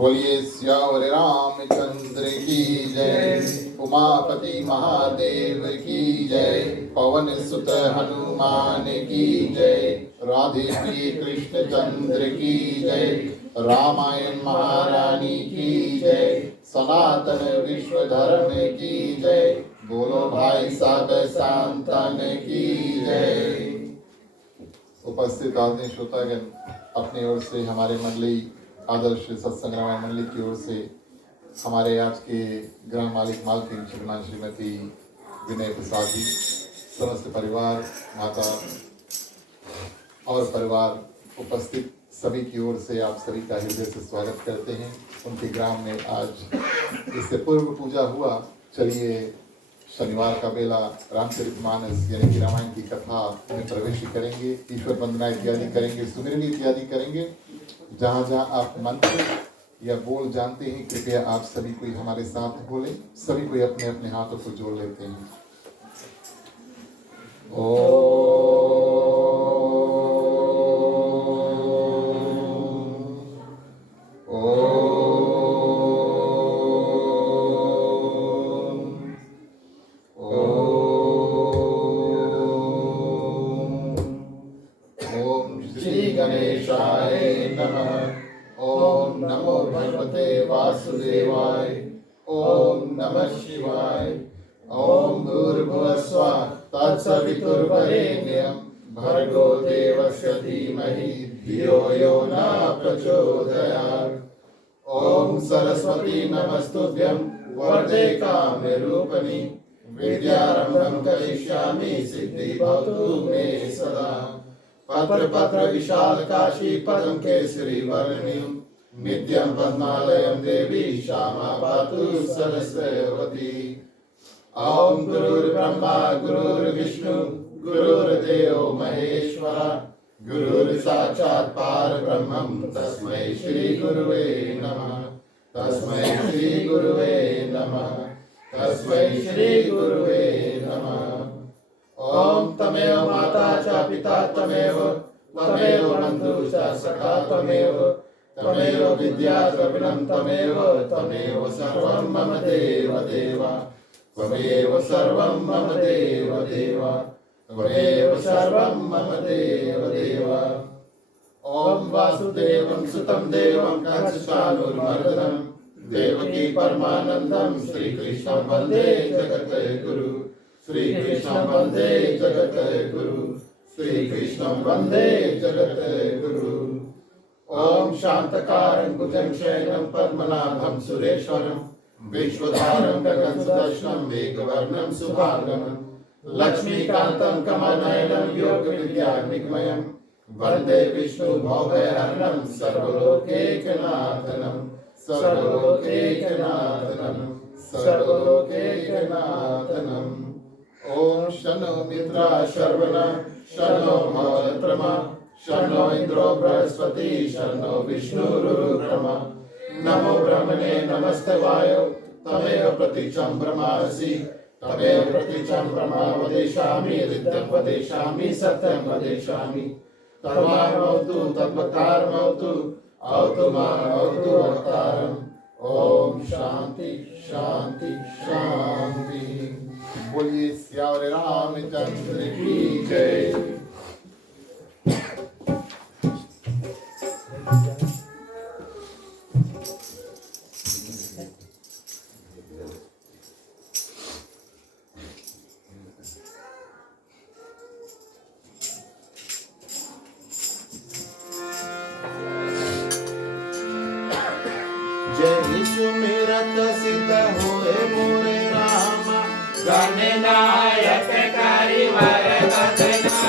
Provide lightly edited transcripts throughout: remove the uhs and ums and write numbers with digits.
बोलिए श्यावर रामचंद्र की जय। उमापति महादेव की जय। पवन सुत हनुमान की जय। राधे प्रिय कृष्ण चंद्र की जय। रामायण महारानी की जय। सनातन विश्व धर्म की जय। बोलो भाई साहब संतन की जय। उपस्थित आदरणीय श्रोतागण, अपनी ओर से हमारे मंडली आदर्श सत्संग रामायण मंडली की ओर से हमारे आज के ग्राम मालिक मालकिन श्रीमान श्रीमती विनय प्रसाद जी, समस्त परिवार, माता और परिवार उपस्थित सभी की ओर से आप सभी का हृदय से स्वागत करते हैं। उनके ग्राम में आज इससे पूर्व पूजा हुआ। चलिए शनिवार का बेला रामचरितमानस यानी कि रामायण की कथा में प्रवेश करेंगे, ईश्वर वंदना इत्यादि करेंगे, सुमिरन इत्यादि करेंगे। जहाँ जहाँ आप मंत्र या बोल जानते हैं, कृपया आप सभी कोई हमारे साथ बोले। सभी कोई अपने अपने हाथों को जोड़ लेते हैं। वासुदेवाय। ओम नमः शिवाय। ओम भूर्भुवः स्वः तत्सवितुर्वरेण्यं भर्गो देवस्य धीमहि धियो यो न प्रचोदयात्। ओम सरस्वती नमस्तुभ्यं वरदे कामरूपिणि विद्यारम्भं करिष्यामि सिद्धि भवतु मे सदा। पत्र पत्र विशालकाशी पदं केसरी वर्णिं नित्यं पद्मालयं देवी श्यामा पातु सरस्वती। ओम गुरुर्ब्रह्मा गुरुर्विष्णु गुरुर्देवो महेश्वरा गुरुर्साक्षात् परब्रह्मं तस्मै श्री गुरुवे नमः। तस्मै श्री गुरुवे नमः। तस्मै श्री गुरुवे नमः। ओम तमेव माता च पिता तमेव बन्धु च सखा तमेव तमेव विद्या द्रविणं तमेव सर्वं मम देव देव। त्वमेव सर्वं मम देव देव। त्वमेव सर्वं मम देव देव। ओम वासुदेवं सुतं देवं कंसचाणूरमर्दनं देवकी परमानन्दं श्रीकृष्णं वन्दे जगद्गुरु। श्रीकृष्णं वन्दे जगद्गुरु। श्रीकृष्णं वन्दे जगद्गुरु। ओम शांतकारं भुजगशयनं पद्मनाभं सुरेश्वरं विश्वधारं गगनसदृशं मेघवर्णं शुभांगं लक्ष्मीकान्तं कमलनयनं योगविद्यानिगमनं वन्दे विष्णु भवभयहरणं सर्वलोकैकनाथनं। ओम शन्नो मित्रा शर्वणा शन्नो भवत्रमा शन्नो इंद्रो बृहस्पति शन्नो विष्णुरुक्रमा। नमो ब्रह्मणे नमस्ते वायो तमेव प्रतीचं ब्रह्मासि तमेव प्रतीचं ब्रह्मा वदिष्यामि नित्यं वदिष्यामि सत्यं वदिष्यामि। तन्मामवतु तद्वक्तारमवतु अवतु मामवतु वक्तारम्। ओम शांति शांति शांति। बोलिए श्यावर रामचंद्र की जय। जय सुमिरत सिद्ध होए मोरे रामा गण नायक कारिवर बदना।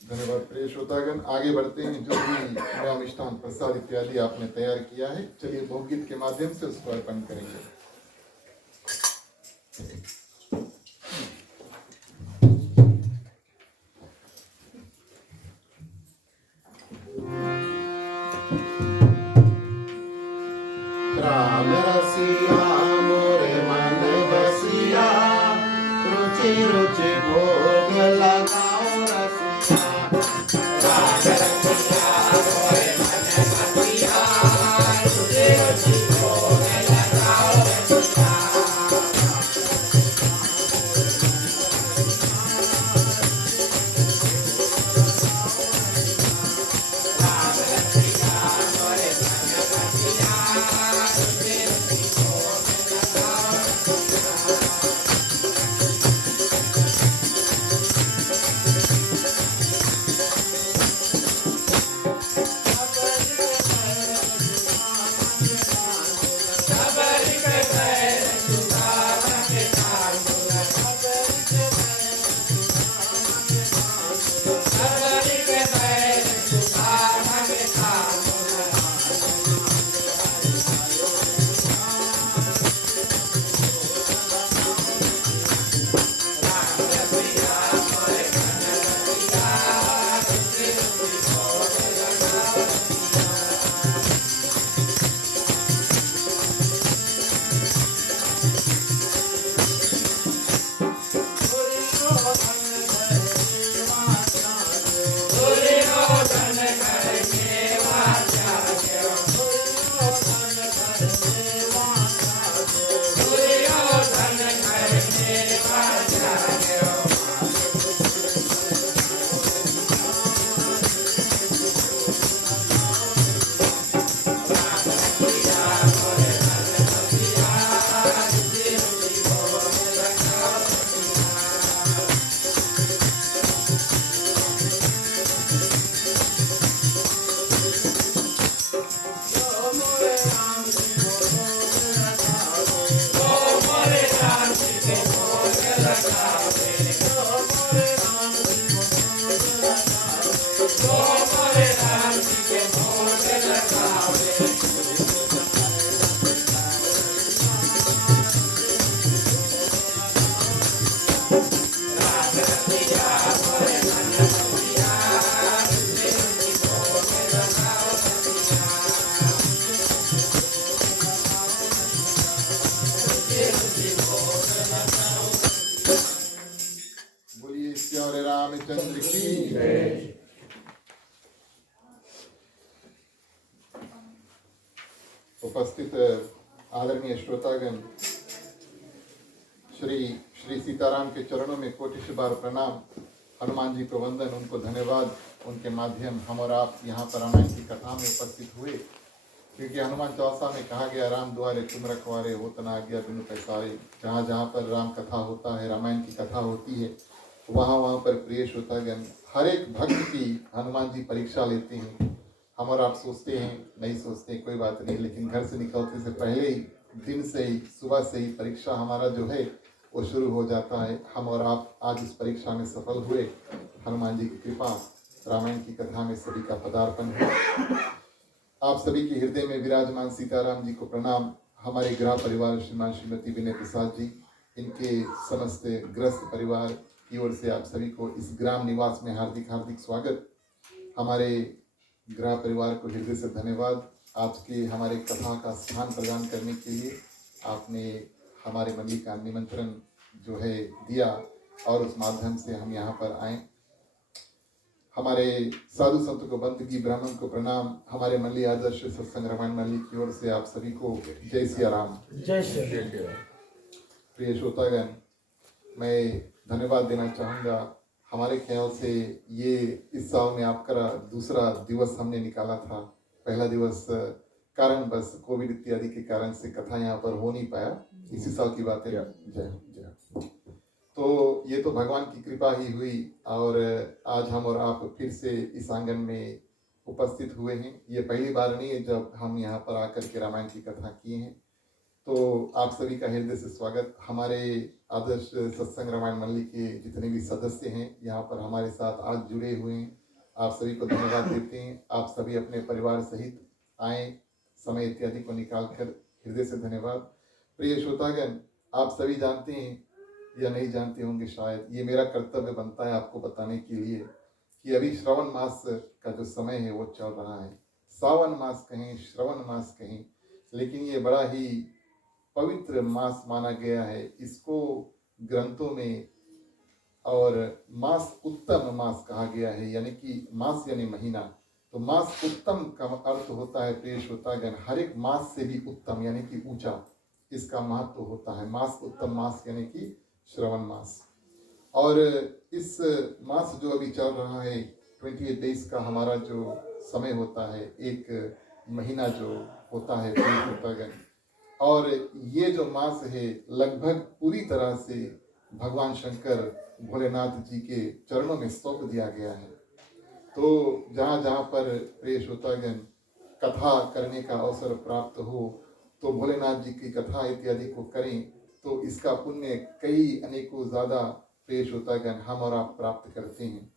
धन्यवाद प्रिय श्रोतागण। आगे बढ़ते हैं। जो भी नियम मिष्ठान प्रसाद इत्यादि आपने तैयार किया है, चलिए भोगगीत के माध्यम से उसको अर्पण करेंगे। राम रसिया मोरे मन बसिया, रुचि रुचि भोग लगाओ रसिया। राम रसिया मोरे मन बसिया, रुचि रुचि भोग लगाओ रसिया। राम रसिया मोरे मन बसिया, उपस्थित आदरणीय श्रोतागण, श्री श्री सीताराम के चरणों में कोटिश बार प्रणाम। हनुमान जी को वंदन, उनको धन्यवाद। उनके माध्यम हम और आप यहाँ पर रामायण की कथा में उपस्थित हुए, क्योंकि हनुमान चालीसा में कहा गया, राम द्वारे तुम रखवारे होत न आज्ञा बिनु पैसारे। जहाँ जहाँ पर राम कथा होता है, रामायण की कथा होती है, वहाँ वहाँ पर प्रिय श्रोतागण हर एक भक्त की हनुमान जी परीक्षा लेते हैं। हम और आप सोचते हैं, नहीं सोचते कोई बात नहीं, लेकिन घर से निकलते से पहले ही, दिन से ही, सुबह से ही परीक्षा हमारा जो है वो शुरू हो जाता है। हम और आप आज इस परीक्षा में सफल हुए। हनुमान जी की कृपा, रामायण की कथा में सभी का पदार्पण है। आप सभी के हृदय में विराजमान सीताराम जी को प्रणाम। हमारे गृह परिवार श्रीमान श्रीमती विनय प्रसाद जी, इनके समस्त ग्रस्त परिवार की ओर से आप सभी को इस ग्राम निवास में हार्दिक हार्दिक स्वागत। हमारे गृह परिवार को हृदय से धन्यवाद। आज के हमारे कथा का स्थान प्रदान करने के लिए आपने हमारे मंडली का निमंत्रण जो है दिया और उस माध्यम से हम यहाँ पर आए। हमारे साधु संत को, बंदगी ब्राह्मण को प्रणाम। हमारे मंडली आदर्श सत्संग रामायण मंडली की ओर से आप सभी को जय सिया राम। जय श्री राम। प्रिय श्रोतागण, मैं धन्यवाद देना चाहूँगा। हमारे ख्याल से ये इस साल में आपका दूसरा दिवस हमने निकाला था। पहला दिवस कारण बस कोविड इत्यादि के कारण से कथा यहाँ पर हो नहीं पाया। इसी साल की बात है। जय जय। तो ये तो भगवान की कृपा ही हुई और आज हम और आप फिर से इस आंगन में उपस्थित हुए हैं। ये पहली बार नहीं है जब हम यहाँ पर आकर के रामायण की कथा किए हैं। तो आप सभी का हृदय से स्वागत। हमारे आदर्श सत्संग रामायण मंडली के जितने भी सदस्य हैं यहाँ पर हमारे साथ आज जुड़े हुए हैं, आप सभी को धन्यवाद देते हैं। आप सभी अपने परिवार सहित आए, समय इत्यादि को निकाल कर, हृदय से धन्यवाद। प्रिय श्रोतागण, आप सभी जानते हैं या नहीं जानते होंगे शायद, ये मेरा कर्तव्य बनता है आपको बताने के लिए कि अभी श्रवण मास का जो समय है वो चल रहा है। सावन मास कहें, श्रवण मास कहें, लेकिन ये बड़ा ही पवित्र मास माना गया है। इसको ग्रंथों में और मास उत्तम मास कहा गया है, यानी कि मास यानी महीना। तो मास उत्तम का अर्थ होता है प्रिय श्रोतागण हर एक मास से भी उत्तम, यानी कि ऊंचा, इसका महत्व होता है। मास उत्तम मास यानी कि श्रवण मास। और इस मास जो अभी चल रहा है 28 डेज का हमारा जो समय होता है, एक महीना जो होता है प्रिय श्रोतागण, और ये जो मास है लगभग पूरी तरह से भगवान शंकर भोलेनाथ जी के चरणों में सौंप दिया गया है। तो जहाँ जहाँ पर प्रिय श्रोतागण कथा करने का अवसर प्राप्त हो तो भोलेनाथ जी की कथा इत्यादि को करें, तो इसका पुण्य कई अनेकों ज़्यादा प्रिय श्रोतागण हम और आप प्राप्त करते हैं।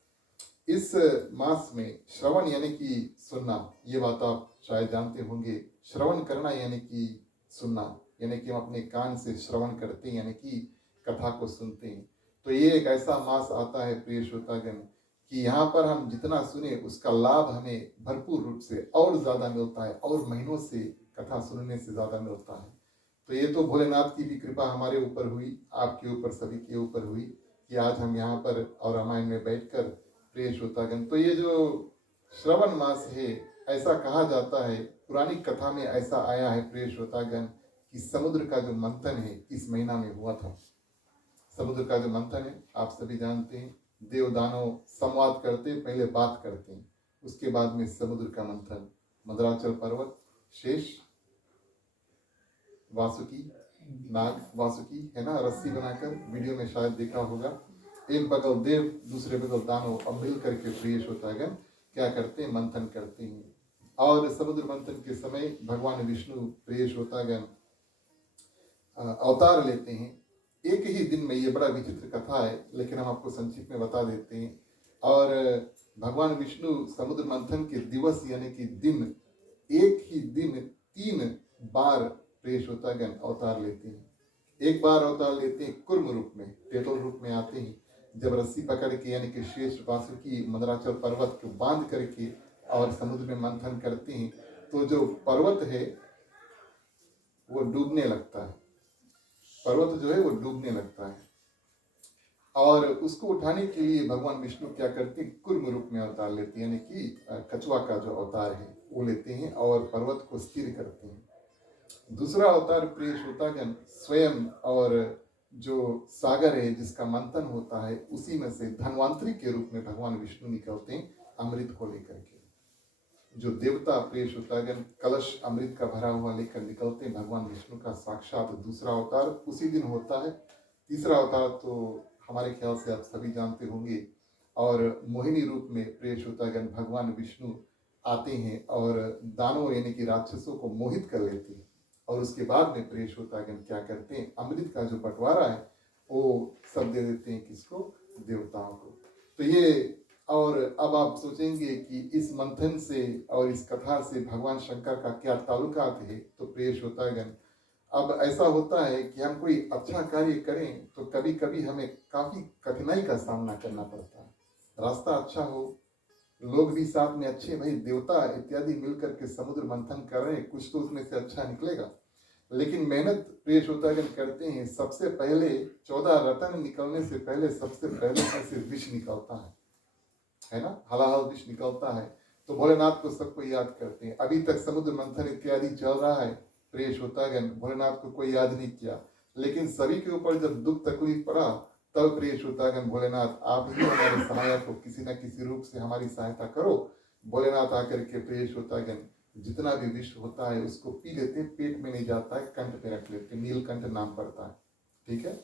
इस मास में श्रवण यानी कि सुनना, ये बात आप शायद जानते होंगे। श्रवण करना यानी कि सुनना, यानी कि हम अपने कान से श्रवण करते हैं, यानी कि कथा को सुनते हैं। तो ये एक ऐसा मास आता है प्रिय श्रोतागण कि यहाँ पर हम जितना सुने उसका लाभ हमें भरपूर रूप से और ज़्यादा मिलता है, और महीनों से कथा सुनने से ज़्यादा मिलता है। तो ये तो भोलेनाथ की भी कृपा हमारे ऊपर हुई, आपके ऊपर, सभी के ऊपर हुई कि आज हम यहाँ पर और रामायण में बैठकर प्रिय श्रोतागण, तो ये जो श्रवण मास है, ऐसा कहा जाता है, पुरानी कथा में ऐसा आया है प्रिय श्रोतागण कि समुद्र का जो मंथन है इस महीना में हुआ था। समुद्र का जो मंथन है आप सभी जानते हैं, देव दानव संवाद करते, पहले बात करते हैं, उसके बाद में समुद्र का मंथन। मंदराचल पर्वत, शेष, वासुकी, नाग वासुकी है ना, रस्सी बनाकर, वीडियो में शायद देखा होगा। एक बगल देव, दूसरे बगल दानव, अब मिल करके प्रिय श्रोतागण क्या करते हैं, मंथन करते हैं। और समुद्र मंथन के समय भगवान विष्णु प्रिय श्रोतागण अवतार लेते हैं एक ही दिन में। ये बड़ा विचित्र कथा है, लेकिन हम आपको संक्षिप्त में बता देते हैं। और भगवान विष्णु समुद्र मंथन के दिवस यानी कि दिन, एक ही दिन 3 बार प्रिय श्रोतागण अवतार लेते हैं। एक बार अवतार लेते हैं कुर्म रूप में, टेटल रूप में आते हैं, जब रस्सी पकड़ के यानी कि शेष वासुकी मंदराचल पर्वत को बांध करके और समुद्र में मंथन करते हैं, तो जो पर्वत है वो डूबने लगता है। पर्वत जो है वो डूबने लगता है, और उसको उठाने के लिए भगवान विष्णु क्या करते हैं, कुर्म रूप में अवतार लेते हैं, यानी कि कछुआ का जो अवतार है वो लेते हैं और पर्वत को स्थिर करते हैं। दूसरा अवतार प्रिय श्रोतागण स्वयं और जो सागर है जिसका मंथन होता है उसी में से धन्वंतरी के रूप में भगवान विष्णु निकलते हैं अमृत को लेकर के। जो देवता प्रिय श्रोतागण कलश अमृत का भरा हुआ लेकर निकलते हैं भगवान विष्णु का साक्षात दूसरा अवतार उसी दिन होता है। तीसरा अवतार तो हमारे ख्याल से आप सभी जानते होंगे, और मोहिनी रूप में प्रिय श्रोतागण भगवान विष्णु आते हैं और दानव यानी कि राक्षसों को मोहित कर लेते हैं, और उसके बाद में प्रिय श्रोतागण क्या करते हैं, अमृत का जो बंटवारा है वो सब दे देते हैं किसको, देवताओं को। तो ये, और अब आप सोचेंगे कि इस मंथन से और इस कथा से भगवान शंकर का क्या ताल्लुकात है। तो प्रिय श्रोतागण अब ऐसा होता है कि हम कोई अच्छा कार्य करें तो कभी कभी हमें काफी कठिनाई का सामना करना पड़ता है। रास्ता अच्छा हो, लोग भी साथ में अच्छे, भाई देवता इत्यादि मिलकर के समुद्र मंथन कर रहे हैं, कुछ तो उसमें से अच्छा निकलेगा। लेकिन मेहनत प्रिय श्रोतागण करते हैं, सबसे पहले 14 रत्न निकलने से पहले सबसे पहले ऐसे विष निकलता है ना, हलाहल विष निकलता है। तो भोलेनाथ को सबको याद करते हैं। अभी तक समुद्र मंथन इत्यादि चल रहा है प्रिय श्रोतागण, भोलेनाथ को कोई याद नहीं किया, लेकिन सभी के ऊपर जब दुख तकलीफ पड़ा तब प्रिय श्रोतागण भोलेनाथ आप ही हमारे सहायक को किसी न किसी रूप से हमारी सहायता करो। भोलेनाथ आकर के प्रिय श्रोतागण जितना भी विष होता है उसको पी लेते, पेट में नहीं जाता है, कंठ पे रख लेते, नीलकंठ नाम पड़ता है, ठीक है।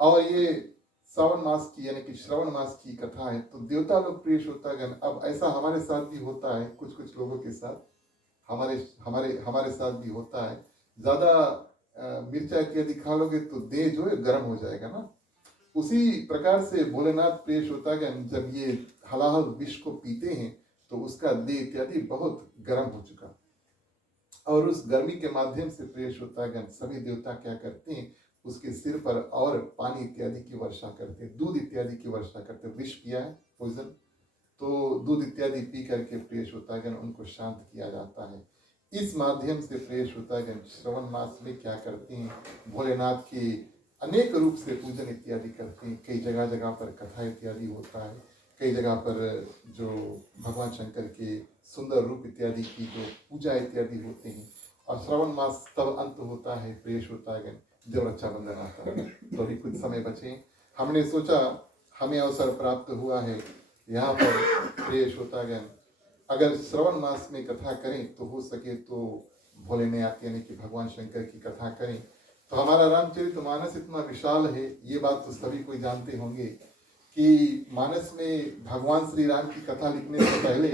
और ये श्रावण मास की यानी कि श्रवण मास की कथा है। तो देवता लोग प्रिय श्रोतागण, अब ऐसा हमारे साथ भी होता है, कुछ कुछ लोगों के साथ, हमारे हमारे हमारे साथ भी होता है। ज्यादा मिर्चा इत्यादि खा लोगे तो देह जो है गर्म हो जाएगा ना। उसी प्रकार से भोलेनाथ प्रिय श्रोतागण जब ये हलाहल विष को पीते हैं तो उसका देह इत्यादि बहुत गर्म हो चुका, और उस गर्मी के माध्यम से प्रिय श्रोतागण सभी देवता क्या करते हैं, उसके सिर पर और पानी इत्यादि की वर्षा करते हैं, दूध इत्यादि की वर्षा करते हैं। विष पिया है, पॉइजन, तो दूध इत्यादि पी करके प्रिय श्रोतागण उनको शांत किया जाता है। इस माध्यम से प्रिय श्रोतागण श्रवण मास में क्या करते हैं, भोलेनाथ के अनेक रूप से पूजन इत्यादि करते हैं। कई जगह जगह पर कथा इत्यादि होता है, कई जगह पर जो भगवान शंकर के सुंदर रूप इत्यादि की जो पूजा इत्यादि होते हैं। और श्रवण मास तब अंत होता है प्रिय श्रोतागण जब रक्षाबंधन आता है। तो अभी कुछ समय बचे, हमने सोचा हमें अवसर प्राप्त हुआ है यहाँ पर प्रिय श्रोतागण अगर श्रवण मास में कथा करें तो हो सके तो भोलेनाथ यानी कि भगवान शंकर की कथा करें। तो हमारा रामचरितमानस इतना विशाल है, ये बात तो सभी कोई जानते होंगे कि मानस में भगवान श्री राम की कथा लिखने से पहले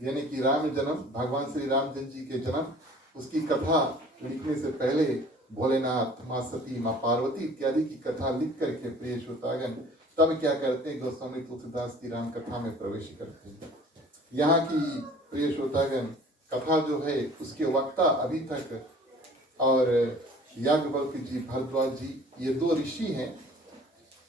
यानी कि राम जन्म, भगवान श्री रामचंद्र जी के जन्म, उसकी कथा लिखने से पहले भोलेनाथ, माँ सती, माँ पार्वती इत्यादि की कथा लिख करके प्रिय श्रोतागण तब क्या करते हैं, गोस्वामी तुलसीदास की राम कथा में प्रवेश करते हैं। यहाँ की प्रिय श्रोतागण कथा जो है उसके वक्ता अभी तक और याज्ञवल्क्य जी, भरद्वाज जी, ये दो ऋषि हैं।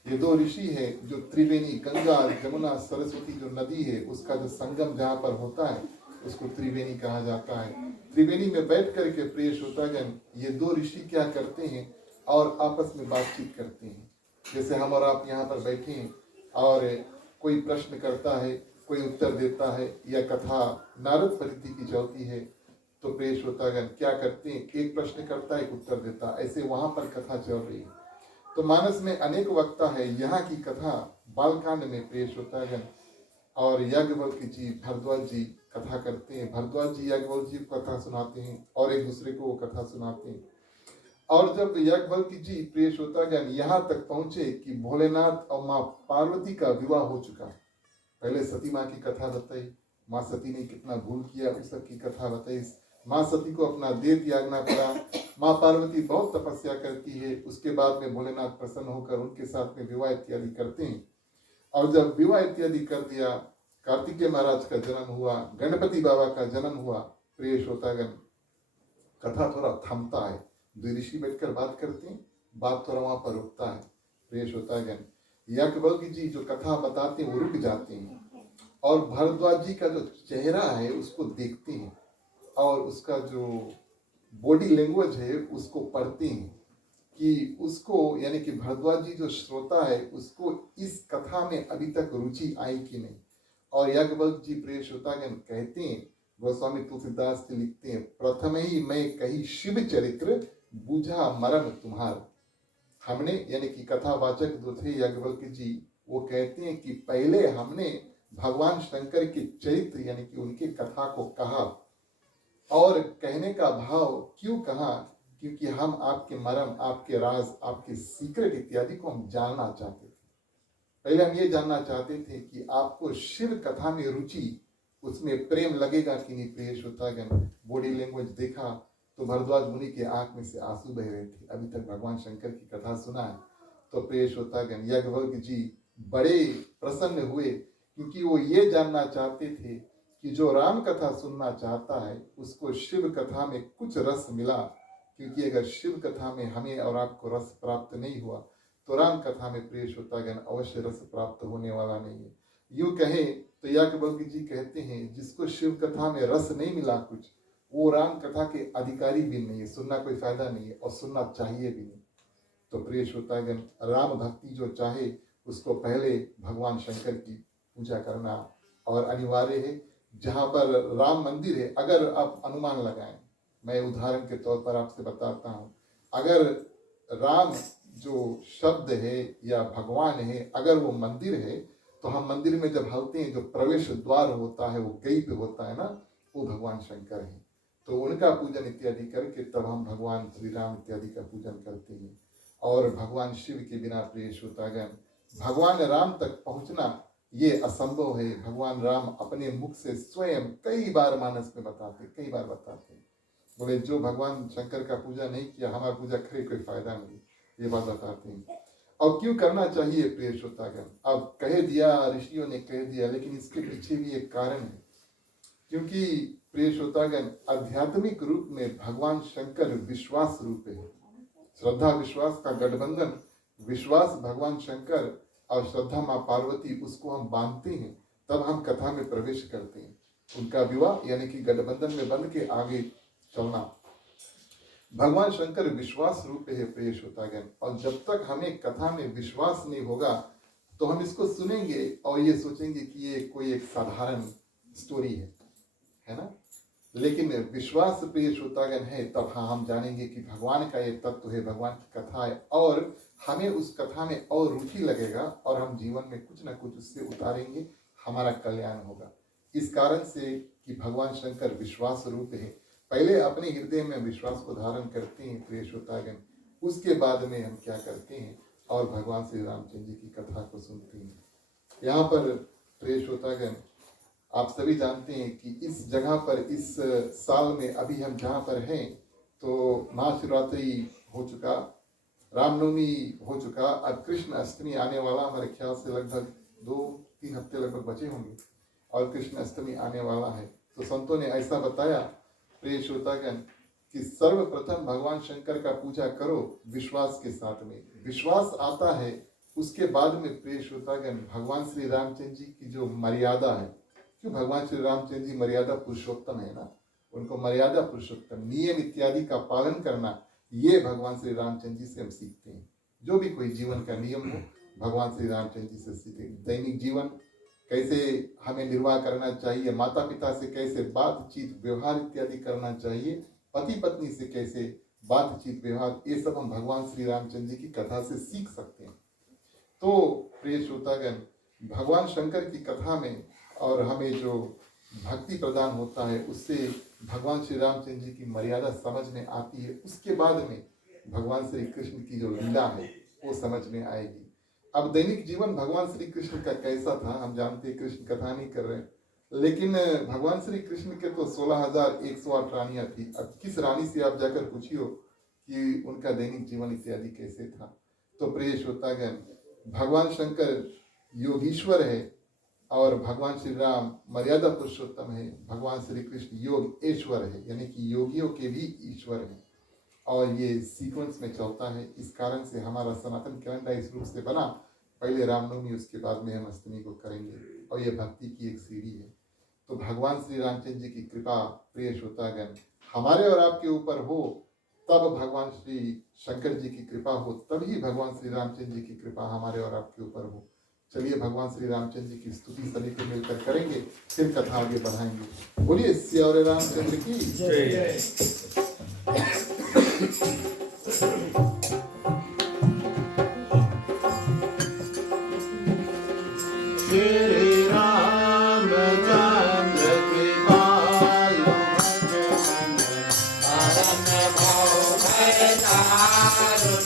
ये दो ऋषि है जो त्रिवेणी, गंगा जमुना सरस्वती जो नदी है उसका जो संगम जहाँ पर होता है उसको त्रिवेणी कहा जाता है। त्रिवेणी में बैठ करके प्रिय श्रोतागण ये दो ऋषि क्या करते हैं और आपस में बातचीत करते हैं। जैसे हम और आप यहाँ पर बैठे हैं और कोई प्रश्न करता है, कोई उत्तर देता है, या कथा नारद परिधि की चलती है तो प्रिय श्रोतागण क्या करते हैं, एक प्रश्न करता है, एक उत्तर देता, ऐसे वहां पर कथा चल रही है। तो मानस में अनेक वक्ता है। यहाँ की कथा बालकांड में प्रिय श्रोतागण और याज्ञवल्क्य जी, भरद्वाज जी कथा करते हैं। भरद्वाज जी याज्ञवल्क्य जी को कथा सुनाते हैं और एक दूसरे को वो कथा सुनाते हैं। और जब याज्ञवल्क्य जी प्रिय श्रोतागण यहाँ तक पहुंचे कि भोलेनाथ और माँ पार्वती का विवाह हो चुका, पहले सती माँ की कथा बताई, माँ सती ने कितना भूल किया उस सब की कथा बताई, माँ सती को अपना देह त्यागना पड़ा, माँ पार्वती बहुत तपस्या करती है, उसके बाद में भोलेनाथ प्रसन्न होकर उनके साथ में विवाह इत्यादि करते हैं। और जब विवाह इत्यादि कर दिया, कार्तिकेय महाराज का जन्म हुआ, गणपति बाबा का जन्म हुआ, प्रिय श्रोतागण कथा थोड़ा थमता है, दो ऋषि बैठकर बात करते हैं, बात थोड़ा वहां पर रुकता है। प्रिय श्रोतागण याज्ञवल्क्य जी जो कथा बताते हैं वो रुक जाते हैं और भरद्वाज जी का जो चेहरा है उसको देखते हैं और उसका जो बॉडी लैंग्वेज है उसको पढ़ते हैं कि उसको यानी कि भरद्वाज जी जो श्रोता है उसको इस कथा में अभी तक रुचि आई कि नहीं। और याज्ञवल्क्य जी प्रिय श्रोतागण कहते हैं गोस्वामी तुलसीदास जी लिखते हैं, प्रथम ही मैं कही शिव चरित्र, बूझा मरम तुम्हार। हमने यानी कि कथावाचक जो थे याज्ञवल्क्य जी, वो कहते हैं कि पहले हमने भगवान शंकर के चरित्र यानी कि उनके कथा को कहा। और कहने का भाव क्यों कहा? क्योंकि हम आपके मरम, आपके राज, आपके सीक्रेट इत्यादि को हम जानना चाहते थे। पहले हम ये जानना चाहते थे कि आपको शिव कथा में रुचि, उसमें प्रेम लगेगा कि नहीं। प्रिय श्रोतागण, बॉडी लैंग्वेज देखा तो भरद्वाज मुनि के आंख में से आंसू बह रहे थे। अभी तक भगवान शंकर की कथा सुना है तो प्रिय श्रोतागण, याज्ञवल्क्य जी बड़े प्रसन्न हुए, क्योंकि वो ये जानना चाहते थे कि जो राम कथा सुनना चाहता है उसको शिव कथा में कुछ रस मिला। क्योंकि अगर शिव कथा में हमें और आपको रस प्राप्त नहीं हुआ तो राम कथा में प्रिय श्रोतागण अवश्य रस प्राप्त होने वाला नहीं है। यूं कहे तो याज्ञवल्क्य जी कहते हैं, जिसको शिव कथा में रस नहीं मिला कुछ, वो राम कथा के अधिकारी भी नहीं है, सुनना कोई फायदा नहीं है और सुनना चाहिए भी नहीं। तो प्रिय श्रोतागण, राम भक्ति जो चाहे उसको पहले भगवान शंकर की पूजा करना और अनिवार्य है। जहाँ पर राम मंदिर है, अगर आप अनुमान लगाएं, मैं उदाहरण के तौर पर आपसे बताता हूँ, अगर राम जो शब्द है या भगवान है, अगर वो मंदिर है, तो हम मंदिर में जब हलते हैं जो प्रवेश द्वार होता है वो कहीं पे होता है ना, वो भगवान शंकर है। तो उनका पूजन इत्यादि करके तब हम भगवान श्री राम इत्यादि का पूजन करते हैं। और भगवान शिव के बिना प्रिय श्रोतागण भगवान राम तक पहुंचना ये असंभव है। भगवान राम अपने मुख से स्वयं कई बार मानस में बताते, कई बार बताते, बोले जो भगवान शंकर का पूजा नहीं किया, हमारा पूजा करे कोई फायदा नहीं, ये बात बताते हैं। और क्यों करना चाहिए प्रिय श्रोतागण? अब कह दिया, ऋषियों ने कह दिया, लेकिन इसके पीछे भी एक कारण है। क्योंकि प्रिय श्रोतागण, आध्यात्मिक रूप में भगवान शंकर विश्वास रूप है। श्रद्धा विश्वास का गठबंधन, विश्वास भगवान शंकर और श्रद्धा माँ पार्वती, उसको हम बांधते हैं, तब हम कथा में प्रवेश करते हैं। उनका विवाह यानी कि गठबंधन में बंध के आगे चलना। भगवान शंकर विश्वास रूप है प्रिय श्रोतागण, और जब तक हमें कथा में विश्वास नहीं होगा तो हम इसको सुनेंगे और ये सोचेंगे कि ये कोई एक साधारण स्टोरी है ना। लेकिन विश्वास प्रिय श्रोतागण है, तब हाँ हम जानेंगे कि भगवान का ये तत्व है, भगवान की कथा है, और हमें उस कथा में और रुचि लगेगा और हम जीवन में कुछ ना कुछ उससे उतारेंगे, हमारा कल्याण होगा। इस कारण से कि भगवान शंकर विश्वास रूप है, पहले अपने हृदय में विश्वास को धारण करते हैं प्रिय श्रोतागण, उसके बाद में हम क्या करते हैं और भगवान श्री रामचंद्र जी की कथा को सुनते हैं। यहाँ पर प्रिय श्रोतागण, आप सभी जानते हैं कि इस जगह पर इस साल में अभी हम जहाँ पर हैं तो महाशिवरात्रि हो चुका, रामनवमी हो चुका, अब कृष्ण अष्टमी आने वाला, हमारे ख्याल से लगभग 2-3 हफ्ते लगभग बचे होंगे और कृष्ण अष्टमी आने वाला है। तो संतों ने ऐसा बताया प्रिय श्रोतागण कि सर्वप्रथम भगवान शंकर का पूजा करो विश्वास के साथ में। विश्वास आता है उसके बाद में प्रिय श्रोतागण भगवान श्री रामचंद्र जी की जो मर्यादा है, क्यों भगवान श्री रामचंद्र जी मर्यादा पुरुषोत्तम है ना, उनको मर्यादा पुरुषोत्तम नियम इत्यादि का पालन करना, ये भगवान श्री रामचंद्र जी से हम सीखते हैं। जो भी कोई जीवन का नियम हो भगवान श्री रामचंद्र जी से सीखे। दैनिक जीवन कैसे हमें निर्वाह करना चाहिए, माता पिता से कैसे बातचीत व्यवहार इत्यादि करना चाहिए, पति पत्नी से कैसे बातचीत व्यवहार, ये सब हम भगवान श्री रामचंद्र जी की कथा से सीख सकते हैं। तो प्रिय श्रोतागण, भगवान शंकर की कथा में और हमें जो भक्ति प्रदान होता है उससे भगवान श्री रामचंद्र जी की मर्यादा समझ में आती है। उसके बाद में भगवान श्री कृष्ण की जो लीला है वो समझ में आएगी। अब दैनिक जीवन भगवान श्री कृष्ण का कैसा था हम जानते हैं, कृष्ण कथा नहीं कर रहे हैं, लेकिन भगवान श्री कृष्ण के तो 16,108 रानियां थी। अब किस रानी से आप जाकर पूछियो कि उनका दैनिक जीवन इत्यादि कैसे था। तो प्रिय श्रोतागण, भगवान शंकर योगीश्वर है और भगवान श्री राम मर्यादा पुरुषोत्तम है, भगवान श्री कृष्ण योग ईश्वर है, यानी कि योगियों के भी ईश्वर है, और ये सीक्वेंस में चलता है। इस कारण से हमारा सनातन कैलेंडर इस रूप से बना, पहले रामनवमी उसके बाद में हम अष्टमी को करेंगे, और ये भक्ति की एक सीढ़ी है। तो भगवान श्री रामचंद्र जी की कृपा प्रिय श्रोतागण हमारे और आपके ऊपर हो, तब भगवान श्री शंकर जी की कृपा हो, तभी भगवान श्री रामचंद्र जी की कृपा हमारे और आपके ऊपर हो। चलिए भगवान श्री रामचंद्र जी की स्तुति सभी को मिलकर करेंगे, फिर कथा आगे बढ़ाएंगे। बोलिए श्री रामचंद्र की जय। श्री रामचंद्र कृपालु भगवान परम भव भय दारुण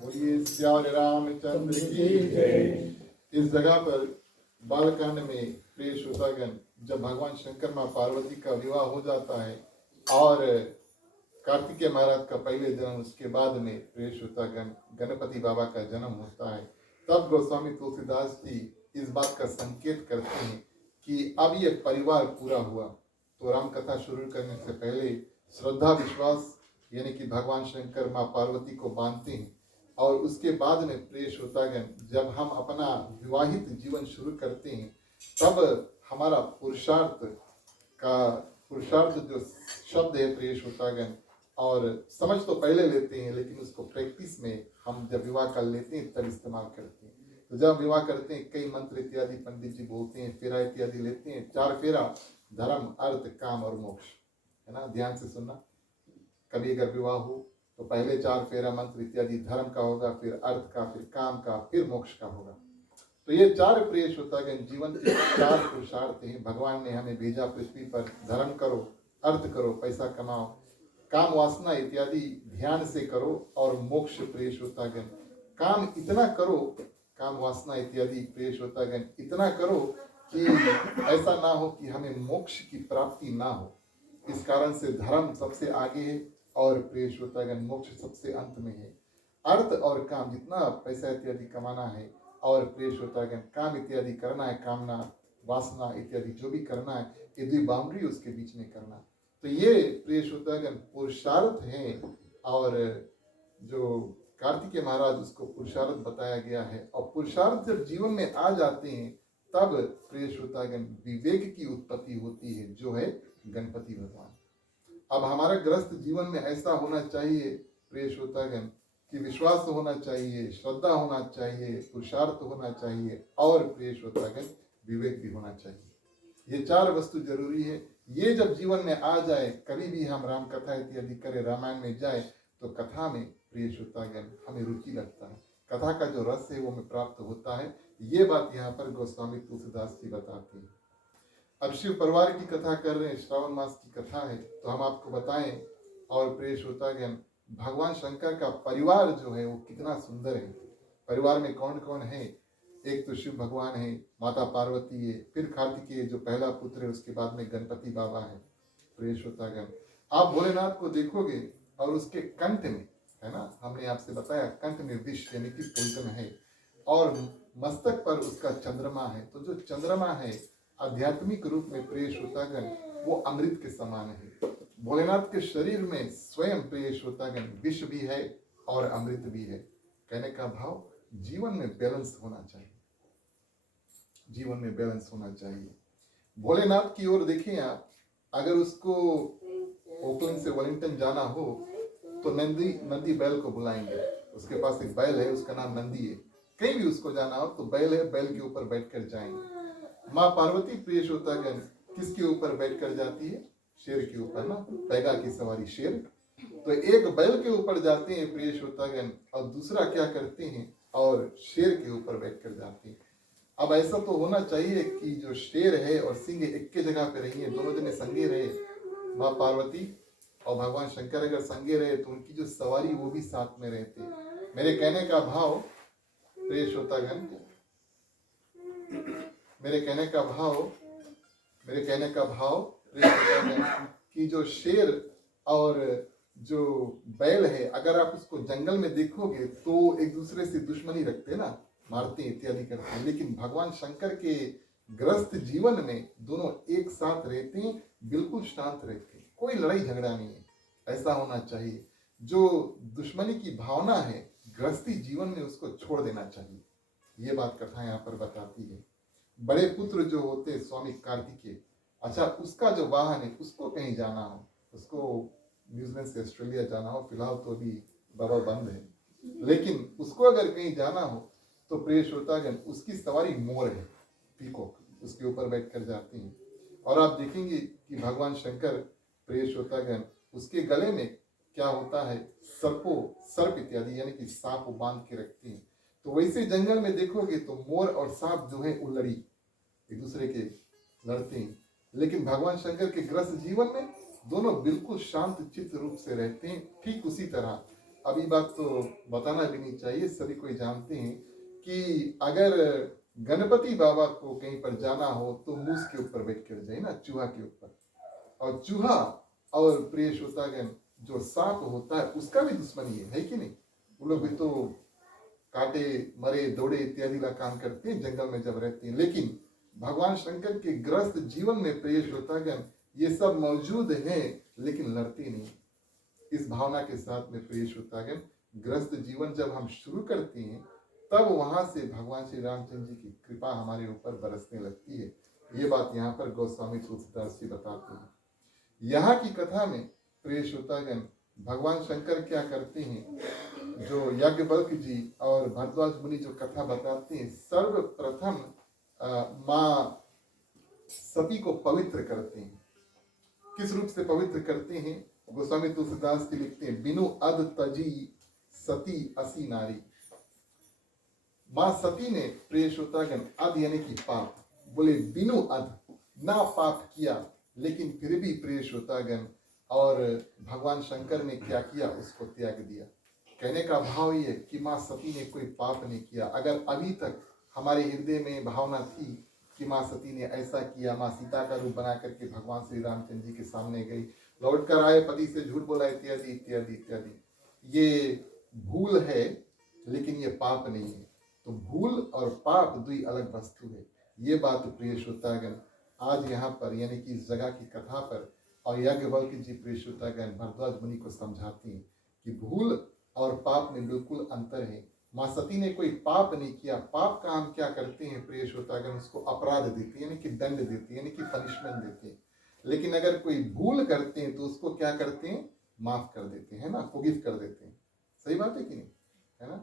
बोलिए श्री रामचंद्र की जय। इस जगह पर बालकांड में प्रिय श्रोतागण, जब भगवान शंकर माँ पार्वती का विवाह हो जाता है और कार्तिकेय महाराज का पहले जन्म, उसके बाद में प्रिय श्रोतागण गणपति बाबा का जन्म होता है, तब गोस्वामी तुलसीदास जी इस बात का संकेत करते हैं कि अब ये परिवार पूरा हुआ। तो राम कथा शुरू करने से पहले श्रद्धा विश्वास यानी कि भगवान शंकर माँ पार्वती को बांधते हैं और उसके बाद में प्रिय श्रोतागण जब हम अपना विवाहित जीवन शुरू करते हैं तब हमारा पुरुषार्थ जो शब्द है प्रिय श्रोतागण, और समझ तो पहले लेते हैं लेकिन उसको प्रैक्टिस में हम जब विवाह कर लेते हैं तब इस्तेमाल करते हैं। तो जब विवाह करते हैं कई मंत्र इत्यादि पंडित जी बोलते हैं, फेरा इत्यादि लेते हैं, 4 फेरा धर्म अर्थ काम और मोक्ष, है ना, ध्यान से सुनना। कभी अगर विवाह हो तो पहले 4 फेरा मंत्र इत्यादि धर्म का होगा, फिर अर्थ का, फिर काम का, फिर मोक्ष का होगा। तो ये 4 प्रिय श्रोतागण जीवन के 4 पुरुषार्थ हैं। भगवान ने हमें भेजा पृथ्वी पर, धर्म करो, अर्थ करो, पैसा कमाओ, काम वासना इत्यादि ध्यान से करो, और मोक्ष प्रिय श्रोतागण काम इतना करो, काम वासना इत्यादि प्रिय श्रोतागण इतना करो कि ऐसा ना हो कि हमें मोक्ष की प्राप्ति ना हो। इस कारण से धर्म सबसे आगे है और प्रिय श्रोतागण मोक्ष सबसे अंत में है। अर्थ और काम जितना पैसा इत्यादि कमाना है और प्रिय श्रोतागण काम इत्यादि करना है, कामना वासना इत्यादि जो भी करना है, ये 2 बाउंड्री उसके बीच में करना। तो ये प्रिय श्रोतागण पुरुषार्थ हैं, और जो कार्तिकेय महाराज उसको पुरुषार्थ बताया गया है। और पुरुषार्थ जब जीवन में आ जाते हैं तब प्रिय श्रोतागण विवेक की उत्पत्ति होती है, जो है गणपति भगवान। अब हमारा ग्रस्त जीवन में ऐसा होना चाहिए प्रिय श्रोतागण कि विश्वास होना चाहिए, श्रद्धा होना चाहिए, पुरुषार्थ होना चाहिए, और प्रिय श्रोतागण विवेक भी होना चाहिए। ये चार वस्तु जरूरी है। ये जब जीवन में आ जाए, कभी भी हम राम कथा इत्यादि करें, रामायण में जाए, तो कथा में प्रिय श्रोतागण हमें रुचि लगता है, कथा का जो रस है वो हमें प्राप्त होता है। ये बात यहाँ पर गोस्वामी तुलसीदास जी बताते हैं। अब शिव परिवार की कथा कर रहे हैं, श्रावण मास की कथा है, तो हम आपको बताएं। और प्रिय श्रोतागण भगवान शंकर का परिवार जो है वो कितना सुंदर है। परिवार में कौन कौन है? एक तो शिव भगवान है, माता पार्वती है, फिर कार्तिकेय जो पहला पुत्र है, उसके बाद में गणपति बाबा है। प्रिय श्रोतागण आप भोलेनाथ को देखोगे और उसके कंठ में है ना, हमने आपसे बताया कंठ में विष यानी कि पोइजन है, और मस्तक पर उसका चंद्रमा है। तो जो चंद्रमा है आध्यात्मिक रूप में प्रिय श्रोतागण वो अमृत के समान है। भोलेनाथ के शरीर में स्वयं प्रिय श्रोतागण विष भी है और अमृत भी है। कहने का भाव जीवन में बैलेंस होना चाहिए, जीवन में बैलेंस होना चाहिए। भोलेनाथ की ओर देखें आप, अगर उसको ओकलैंड से वेलिंगटन जाना हो तो नंदी बैल को बुलाएंगे। उसके पास एक बैल है, उसका नाम नंदी है। कहीं भी उसको जाना हो तो बैल है, बैल के ऊपर बैठकर जाएंगे। माँ पार्वती प्रिय श्रोतागण किसके ऊपर बैठकर जाती है? शेर के ऊपर ना, बैगा की सवारी शेर। तो एक बैल के ऊपर जाते हैं प्रिय श्रोतागण, और दूसरा क्या करते हैं, और शेर के ऊपर बैठकर जाते हैं। अब ऐसा तो होना चाहिए कि जो शेर है और सिंह एक के जगह पे रही है, दोनों जने संगे रहे। माँ पार्वती और भगवान शंकर अगर संगे रहे तो उनकी जो सवारी वो भी साथ में रहते। मेरे कहने का भाव प्रिय श्रोतागण, मेरे कहने का भाव कि जो शेर और जो बैल है, अगर आप उसको जंगल में देखोगे तो एक दूसरे से दुश्मनी रखते ना, मारते इत्यादि करते हैं। लेकिन भगवान शंकर के ग्रस्त जीवन में दोनों एक साथ रहते हैं, बिल्कुल शांत रहते हैं, कोई लड़ाई झगड़ा नहीं है। ऐसा होना चाहिए। जो दुश्मनी की भावना है गृहस्थी जीवन में उसको छोड़ देना चाहिए। ये बात कथा यहाँ पर बताती है। बड़े पुत्र जो होते स्वामी कार्तिकेय, अच्छा उसका जो वाहन है उसको कहीं जाना हो, उसको न्यूजीलैंड से ऑस्ट्रेलिया जाना हो, फिलहाल तो अभी बबल बंद है, लेकिन उसको अगर कहीं जाना हो तो प्रिय श्रोतागण उसकी सवारी मोर है, पीकॉक, उसके ऊपर बैठकर जाती हैं। और आप देखेंगे कि भगवान शंकर प्रिय श्रोतागण उसके गले में क्या होता है, सर्प इत्यादि यानी कि सांप बांध के रखते हैं। तो वैसे जंगल में देखोगे तो मोर और सांप जो है उल्लड़ी एक दूसरे के लड़ते हैं। लेकिन भगवान शंकर के ग्रस्त जीवन में दोनों बिल्कुल शांत चित्त रूप से रहते हैं। ठीक उसी तरह, अब ये बात तो बताना भी नहीं चाहिए, सभी कोई जानते हैं कि अगर गणपति बाबा को कहीं पर जाना हो तो मूस के ऊपर बैठ कर जाए ना, चूहा के ऊपर। और चूहा और प्रिय श्रोतागण जो सांप होता है उसका भी दुश्मनी है कि नहीं? वो लोग भी तो काटे मरे दौड़े इत्यादि का काम करते हैं जंगल में जब रहते हैं। लेकिन भगवान शंकर के ग्रस्त जीवन में प्रिय श्रोतागण ये सब मौजूद है, लेकिन लड़ते नहीं। इस भावना के साथ में प्रिय श्रोतागण ग्रस्त जीवन जब हम शुरू करते हैं तब वहां से भगवान श्री रामचंद्र जी की कृपा हमारे ऊपर बरसने लगती है। ये बात यहाँ पर गोस्वामी तुलसीदास जी बताते हैं। यहाँ की कथा में प्रिय श्रोतागण भगवान शंकर क्या करते हैं, जो याज्ञवल्क्य जी और भरद्वाज मुनि जो कथा बताते हैं, सर्वप्रथम माँ सती को पवित्र करते हैं। किस रूप से पवित्र करते हैं? गोस्वामी तुलसीदास जी लिखते हैं, बिनु अध तजी सती असी नारी। माँ सती ने प्रिय श्रोतागण अध यानी कि पाप, बोले बिनु अध, ना पाप किया, लेकिन फिर भी प्रिय श्रोतागण और भगवान शंकर ने क्या किया, उसको त्याग दिया। कहने का भाव ये कि माँ सती ने कोई पाप नहीं किया। अगर अभी तक हमारे हृदय में भावना थी कि माँ सती ने ऐसा किया, माँ सीता का रूप बना करके भगवान श्री रामचंद्र जी के सामने गई, लौट कर आए, पति से झूठ बोला इत्यादि इत्यादि इत्यादि, ये भूल है लेकिन ये पाप नहीं है। तो भूल और पाप दुई अलग वस्तु है। ये बात प्रिय श्रोतागण आज यहाँ पर यानी कि इस जगह की कथा पर और याज्ञवल्क्य जी प्रिय श्रोतागण भरद्वाज मुनि को समझाते हैं कि भूल और पाप में बिल्कुल अंतर है। माँ सती ने कोई पाप नहीं किया, पाप का हम क्या करते हैं प्रिय श्रोतागण, उसको अपराध देते हैं, यानी कि दंड देते हैं, यानी कि पनिशमेंट देते हैं। लेकिन अगर कोई भूल करते हैं तो उसको क्या करते हैं, माफ कर देते हैं ना, फॉरगिव कर देते हैं। सही बात है कि नहीं, है ना।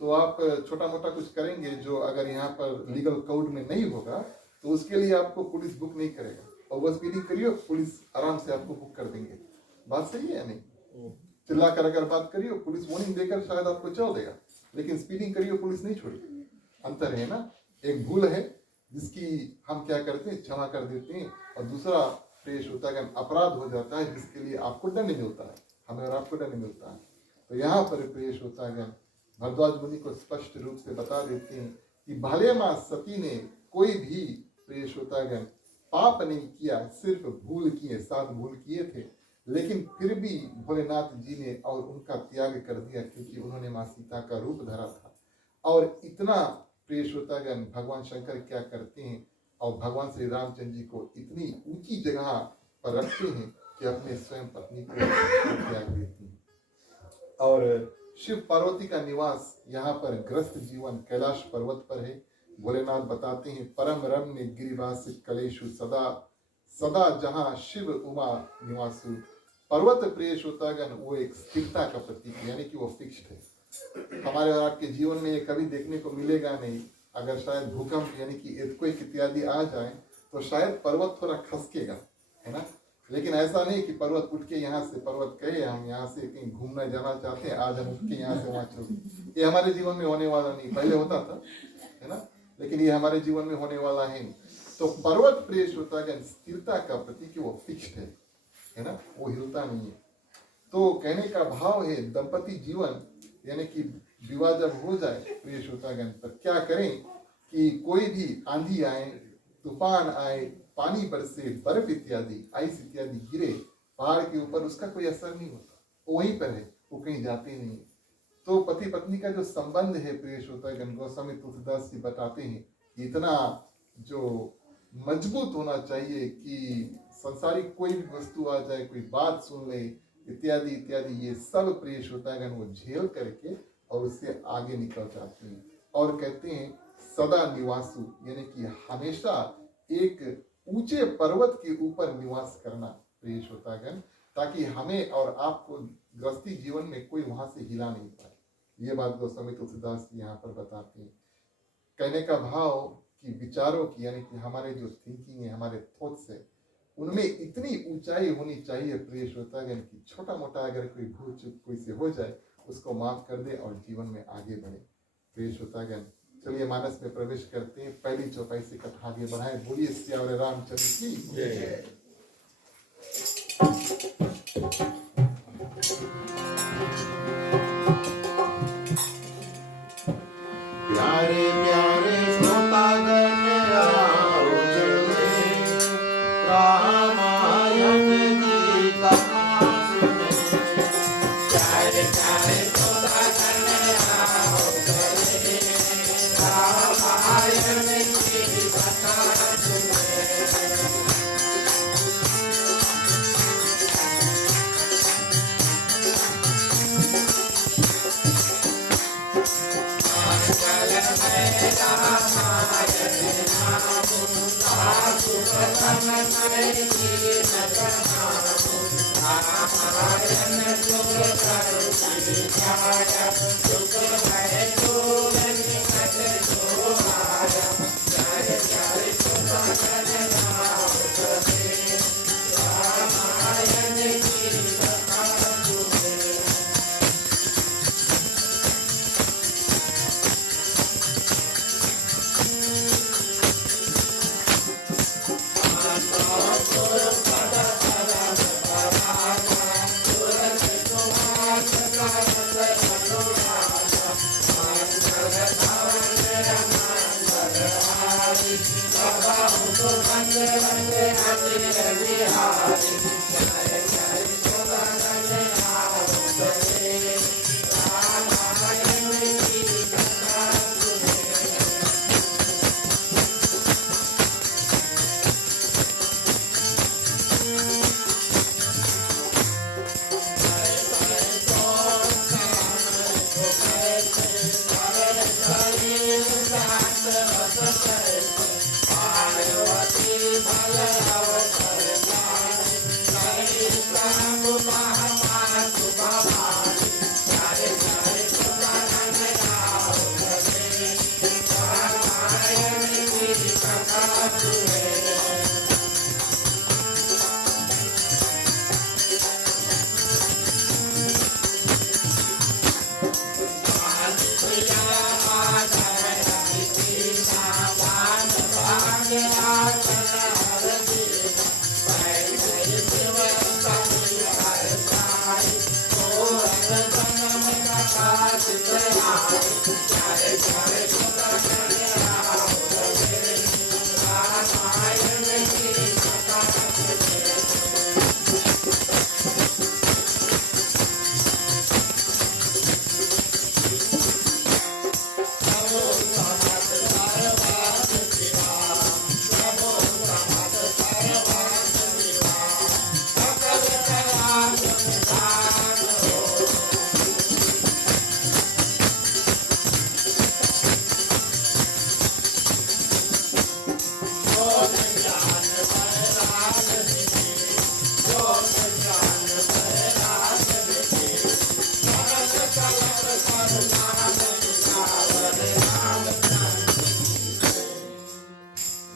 तो आप छोटा मोटा कुछ करेंगे जो अगर यहाँ पर लीगल कोड में नहीं होगा तो उसके लिए आपको पुलिस बुक नहीं करेगा, ओवर स्पीडिंग करिए पुलिस आराम से आपको बुक कर देंगे। बात सही है या नहीं। चिल्ला कर अगर बात करिए पुलिस वार्निंग देकर शायद आपको चल देगा, लेकिन स्पीडिंग करिए पुलिस नहीं छोड़ेगी। अंतर है ना, एक भूल है जिसकी हम क्या करते हैं, क्षमा कर देते हैं, और दूसरा प्रिय श्रोतागण अपराध हो जाता है जिसके लिए आपको दंड मिलता है, हमें और आपको दंड मिलता है। तो यहाँ पर प्रिय श्रोतागण भरद्वाज मुनि को स्पष्ट रूप से बता देते हैं कि भले माँ सती ने कोई भी प्रिय श्रोतागण पाप नहीं किया, सिर्फ भूल किए, 7 भूल किए थे, लेकिन फिर भी भोलेनाथ जी ने और उनका त्याग कर दिया क्योंकि उन्होंने माँ सीता का रूप धरा था। और इतना प्रिय श्रोतागण भगवान शंकर क्या करते हैं और भगवान श्री रामचंद्र जी को इतनी ऊंची जगह पर रखते हैं कि अपने स्वयं पत्नी को त्याग देते हैं। और शिव पार्वती का निवास यहाँ पर ग्रस्त जीवन कैलाश पर्वत पर है। भोलेनाथ बताते हैं परम रम्य गिरिवास कलेशु सदा सदा जहाँ शिव उमा निवासु। पर्वत प्रिय श्रोतागण वो एक स्थिरता का प्रतीक है, यानी कि वो फिक्स्ड है। हमारे और आपके जीवन में ये कभी देखने को मिलेगा नहीं। अगर शायद भूकंप यानी कि earthquake इत्यादि आ जाए तो शायद पर्वत थोड़ा खसकेगा, है ना, लेकिन ऐसा नहीं कि पर्वत उठ के यहाँ से, पर्वत कहे हम यहाँ से कहीं घूमने जाना चाहते हैं, आज हम उठ के यहाँ से वहाँ चल, ये हमारे जीवन में होने वाला नहीं। पहले होता था, है ना, लेकिन ये हमारे जीवन में होने वाला है नहीं। तो पर्वत प्रिय श्रोतागण स्थिरता का प्रतीक, वो फिक्स्ड है ना, वो हिलता नहीं है। तो कहने का भाव है दंपति जीवन यानी कि विवाह जब हो जाए प्रिय श्रोतागण तब क्या करें कि कोई भी आंधी आए, तूफान आए, पानी बरसे, बर्फ इत्यादि, आइस इत्यादि गिरे पहाड़ के ऊपर, उसका कोई असर नहीं होता, वो वहीं पर है, वो कहीं जाते नहीं। तो पति पत्नी का जो संबंध है प्रिय श्रोतागण गोस्वामी तुलसीदास जी बताते हैं कि इतना जो मजबूत होना चाहिए कि संसारिक कोई भी वस्तु आ जाए, कोई बात सुन ले इत्यादि इत्यादि, ये सब प्रिय श्रोतागण वो झेल करके और उससे आगे निकल जाते हैं। और कहते हैं सदा निवासु, यानी कि हमेशा एक ऊंचे पर्वत के ऊपर निवास करना प्रिय श्रोतागण, ताकि हमें और आपको गृहस्थी जीवन में कोई वहां से हिला नहीं पाए। ये बात गोस्वामी तुलसीदास जी यहाँ पर बताते हैं। कहने का भाव कि विचारों की यानी कि हमारे जो थिंकिंग है, हमारे थॉट्स है, उनमें इतनी ऊंचाई होनी चाहिए प्रिय श्रोतागण की छोटा मोटा अगर कोई भूल चूक कोई से हो जाए उसको माफ कर दे और जीवन में आगे बढ़े। प्रिय श्रोतागण चलिए मानस में प्रवेश करते हैं, पहली चौपाई से कथा आगे बढ़ाए। बोलिए सियावर रामचंद्र की जय। प्यारे प्यारे श्रोतागण आओ चले रामायण की कथा सुने। प्यारे प्यारे श्रोतागण आओ चले रामायण की कथा सुने।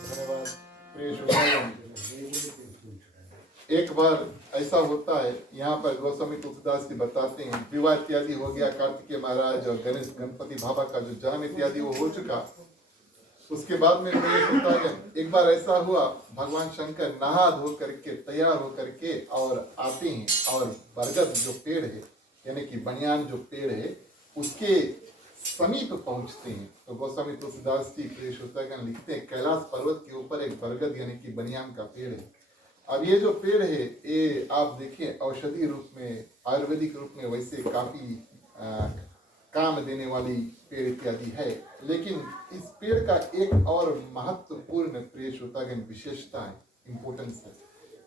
धन्यवाद प्रिय श्रोतागण। एक बार ऐसा होता है, यहाँ पर गोस्वामी तुलसीदास जी बताते हैं, विवाह इत्यादि हो गया, कार्तिकेय महाराज और गणेश गणपति बाबा का जो जन्म इत्यादि वो हो चुका। उसके बाद में प्रिय श्रोतागण, एक बार ऐसा हुआ, भगवान शंकर नहा धो करके तैयार हो करके और आते हैं और बरगद जो पेड़ है यानी कि बनियान जो पेड़ है उसके समीप पहुंचते हैं। तो गोस्वामी तुलसीदास जी प्रिय श्रोतागण लिखते हैं, कैलाश पर्वत के ऊपर एक बरगद यानी कि बनियान का पेड़ है। अब ये जो पेड़ है ये आप देखिए औषधि रूप में, आयुर्वेदिक रूप में वैसे काफी काम देने वाली पेड़ इत्यादि है, लेकिन इस पेड़ का एक और महत्वपूर्ण प्रिय श्रोतागण विशेषता है, इम्पोर्टेंस है।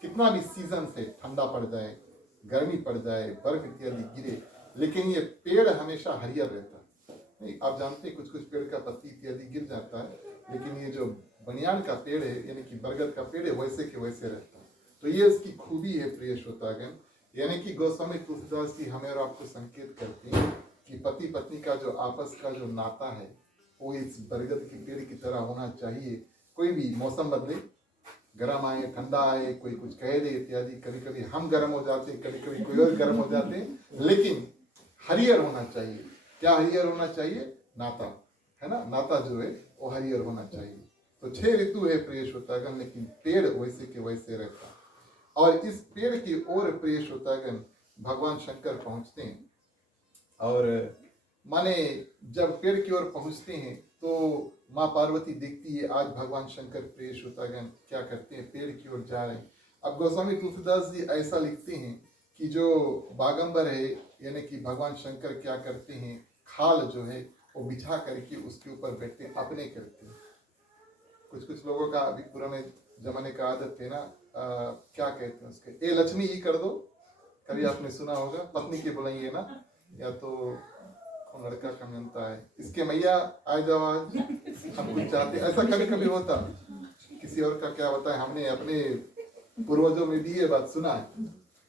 कितना भी सीजन से ठंडा पड़ जाए, गर्मी पड़ जाए, बर्फ इत्यादि गिरे, लेकिन ये पेड़ हमेशा हरियर रहता है। नहीं, आप जानते हैं कुछ कुछ पेड़ का पत्ती इत्यादि गिर जाता है, लेकिन ये जो बनियान का पेड़ है यानी कि बरगद का पेड़ है वैसे के वैसे रहता है। तो ये इसकी खूबी है प्रिय श्रोतागण, यानी कि गोस्वामी तुलसीदास जी हमें और आपको संकेत करते हैं कि पति पत्नी का जो आपस का जो नाता है वो इस बरगद के पेड़ की तरह होना चाहिए। कोई भी मौसम बदले, गर्म आए ठंडा आए, कोई कुछ कह दे इत्यादि, कभी कभी हम गर्म हो जाते हैं, कभी कभी कोई और गर्म हो जाते हैं, लेकिन हरियर होना चाहिए। क्या हरियर होना चाहिए? नाता, है ना, नाता जो है वो हरियर होना चाहिए। तो 6 ऋतु है प्रिय श्रोतागण, लेकिन पेड़ वैसे के वैसे रहता है। और इस पेड़ की ओर प्रिय श्रोतागण भगवान शंकर पहुंचते हैं, और माने जब पेड़ की ओर पहुंचते हैं तो माँ पार्वती देखती है आज भगवान शंकर प्रिय श्रोतागण क्या करते हैं, पेड़ की ओर जा रहे हैं। अब गोस्वामी तुलसीदास जी ऐसा लिखते हैं कि जो बागंबर है यानी कि भगवान शंकर क्या करते हैं, खाल जो है वो बिछा करके उसके ऊपर बैठते हैं, अपने करते हैं। कुछ कुछ लोगों का अभी पुराने जमाने का आदत है ना, क्या कहते हैं उसके, ए लक्ष्मी ही कर दो, कभी आपने सुना होगा, पत्नी के बुलाइए ना, या तो लड़का का मिलता है, इसके मैया आ जाओ आज हम कुछ चाहते, ऐसा कभी कभी होता। किसी और का क्या होता है, हमने अपने पूर्वजों में भी ये बात सुना है।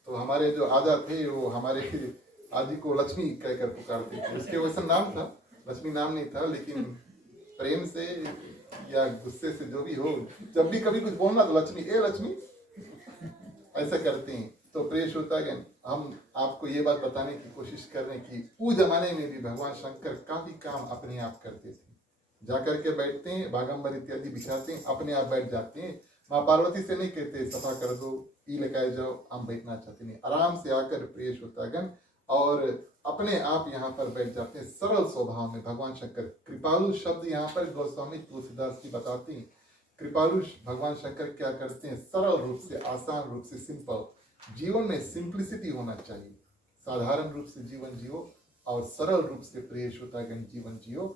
तो हमारे जो आजा थे वो हमारे आदि को लक्ष्मी कहकर पुकारते थे, उसके वैसा नाम था, लक्ष्मी नाम नहीं था, लेकिन प्रेम से या गुस्से से जो भी हो, जब भी कभी कुछ बोलना तो लक्ष्मी, ए लक्ष्मी, ऐसा करते हैं। तो प्रिय श्रोतागण, हम आपको ये बात बताने की कोशिश कर रहे हैं कि उस जमाने में भी भगवान शंकर काफी काम अपने आप करते थे। जाकर के बैठते हैं, बागंबर इत्यादि बिछाते हैं, अपने आप बैठ जाते हैं। माँ पार्वती से नहीं कहते सफा कर दो, ई लगाए जाओ, हम बैठना चाहते नहीं, आराम से आकर प्रिय श्रोतागण और अपने आप यहाँ पर बैठ जाते हैं, सरल स्वभाव में। भगवान शंकर कृपालु शब्द यहाँ पर गोस्वामी तुलसीदास जी बताते हैं। कृपालु भगवान शंकर क्या करते हैं, सरल रूप से, आसान रूप से, सिंपल जीवन में सिंप्लिसिटी होना चाहिए, साधारण रूप से जीवन जियो और सरल रूप से प्रिय श्रोतागण जीवन जियो,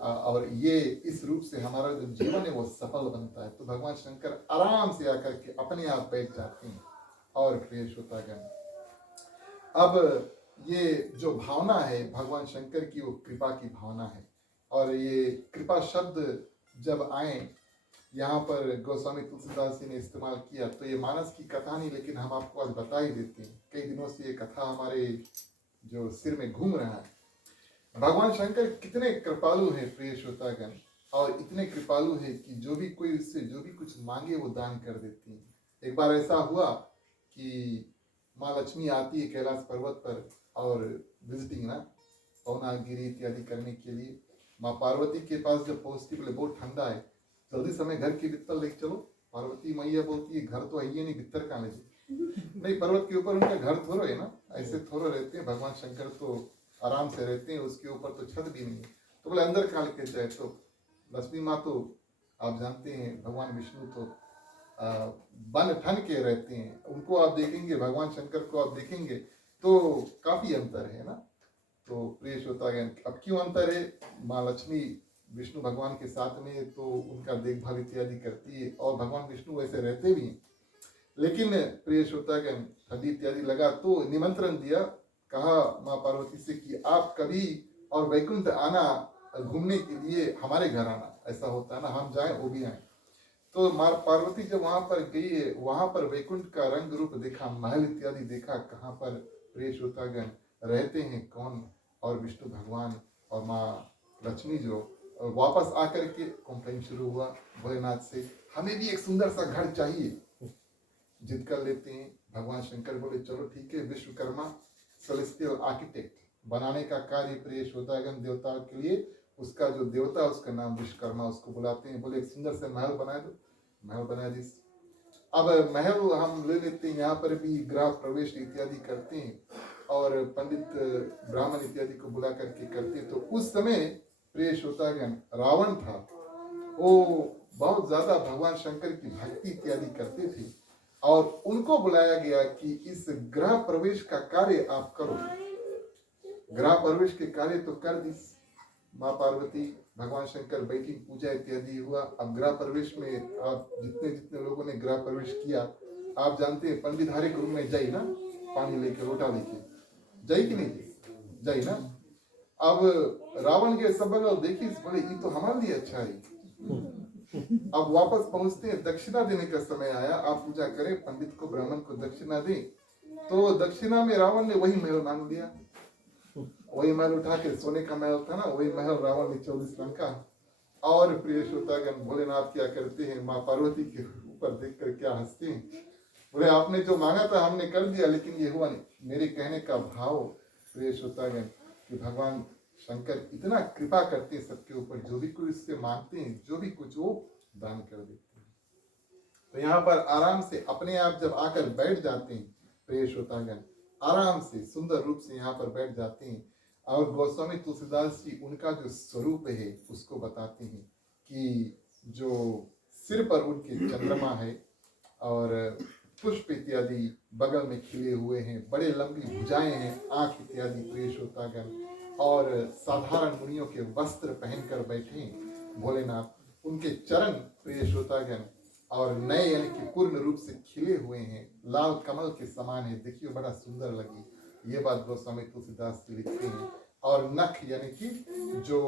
और ये इस रूप से हमारा जो जीवन है वो सफल बनता है। तो भगवान शंकर आराम से आकर के अपने आप बैठ जाते हैं। और प्रिय श्रोतागण, अब ये जो भावना है भगवान शंकर की, वो कृपा की भावना है। और ये कृपा शब्द जब आए यहाँ पर गोस्वामी तुलसीदास जी ने इस्तेमाल किया, तो ये मानस की कथा नहीं, लेकिन हम आपको आज बता ही देते हैं। कई दिनों से ये कथा हमारे जो सिर में घूम रहा है। भगवान शंकर कितने कृपालु हैं प्रिय श्रोतागण, और इतने कृपालु है कि जो भी कोई उससे जो भी कुछ मांगे वो दान कर देती हैं। एक बार ऐसा हुआ कि माँ लक्ष्मी आती है कैलाश पर्वत पर और विजिटिंग ना पौनागिरी इत्यादि करने के लिए। माँ पार्वती के पास जब पहुंचती, बोले बहुत ठंडा है, जल्दी समय घर की बिस्तर लेके चलो। पार्वती मैया बोलती है घर तो है ही नहीं, बिस्तर कहाँ ले जाए। नहीं, पर्वत के ऊपर उनका घर थोड़ा है ना, ऐसे थोड़ा रहते हैं। भगवान शंकर तो आराम से रहते हैं, उसके ऊपर तो छत भी नहीं है। तो बोले अंदर कहाँ लेके जाए। तो लक्ष्मी माँ तो आप जानते हैं, भगवान विष्णु तो बन ठन के रहते हैं। उनको आप देखेंगे, भगवान शंकर को आप देखेंगे तो काफी अंतर है ना। तो प्रिय श्रोतागण, अब क्यों अंतर है? माँ लक्ष्मी विष्णु भगवान के साथ में तो उनका देखभाल इत्यादि करती है, और भगवान विष्णु वैसे रहते भी हैं। लेकिन प्रिय श्रोतागण, ठंडी इत्यादि लगा तो निमंत्रण दिया, कहा माँ पार्वती से कि आप कभी और वैकुंठ आना, घूमने के लिए हमारे घर आना। ऐसा होता है ना, हम जाएं वो भी आए। तो माँ पार्वती जब वहां पर गई है, वहां पर वैकुंठ का रंग रूप देखा, महल इत्यादि देखा, कहाँ पर प्रिय श्रोतागण रहते हैं कौन, और विष्णु भगवान और माँ लक्ष्मी जो वापस आकर के कंप्लेन शुरू हुआ भोलेनाथ से, हमें भी एक सुंदर सा घर चाहिए। जिद कर लेते हैं। भगवान शंकर बोले चलो ठीक है, विश्वकर्मा सेलेस्टियल आर्किटेक्ट बनाने का कार्य प्रिय श्रोतागण देवताओं के लिए, उसका जो देवता उसका नाम विश्वकर्मा, उसको बुलाते हैं। बोले एक सुंदर से महल बना दो। महल बना दी। अब महल हम ले लेते हैं, यहाँ पर भी गृह प्रवेश इत्यादि करते हैं और पंडित ब्राह्मण इत्यादि को बुला करके करते हैं। तो उस समय प्रिय श्रोतागण रावण था, वो बहुत ज्यादा भगवान शंकर की भक्ति इत्यादि करते थे, और उनको बुलाया गया कि इस गृह प्रवेश का कार्य आप करो। गृह प्रवेश के कार्य तो कर दी माँ पार्वती, भगवान शंकर बैठी, पूजा इत्यादि हुआ। अब गृह प्रवेश में आप जितने जितने लोगों ने गृह प्रवेश किया, आप जानते हैं पंडित हर एक रूम में जाई ना, पानी लेके लोटा लेके जाई कि नहीं जाई ना। अब रावण के सब देखी, बोले ये तो हमारे लिए अच्छा है। अब वापस पहुंचते हैं, दक्षिणा देने का समय आया, आप पूजा करें, पंडित को ब्राह्मण को दक्षिणा दें। तो दक्षिणा में रावण ने वही महल मांग लिया, वही महल उठा के, सोने का महल था ना, वही महल रावण ने 24 रंग का। और प्रिय श्रोतागण, भोलेनाथ क्या करते हैं, माँ पार्वती के ऊपर देखकर क्या हंसते हैं। बोले आपने जो मांगा था हमने कर दिया, लेकिन ये हुआ नहीं। मेरे कहने का भाव प्रिय श्रोतागण कि भगवान शंकर इतना कृपा करते हैं सबके ऊपर, जो भी कोई उससे मांगते हैं, जो भी कुछ वो दान कर देते हैं। तो यहाँ पर आराम से अपने आप जब आकर बैठ जाते हैं प्रिय श्रोतागण, आराम से सुंदर रूप से यहाँ पर बैठ जाते हैं, और गोस्वामी तुलसीदास जी उनका जो स्वरूप है उसको बताते हैं कि जो सिर पर उनके चंद्रमा है और पुष्प इत्यादि बगल में खिले हुए हैं, बड़े लंबी भुजाएं हैं, आंख इत्यादि प्रिय श्रोतागण, और साधारण मुनियों के वस्त्र पहनकर बैठे भोलेनाथ। उनके चरण प्रिय श्रोतागण और नए यानी कि पूर्ण रूप से खिले हुए हैं, लाल कमल के समान है, देखिए बड़ा सुंदर लगी। ये बात गोस्वामी तुलसीदास जी लिखते हैं। और नख यानी कि जो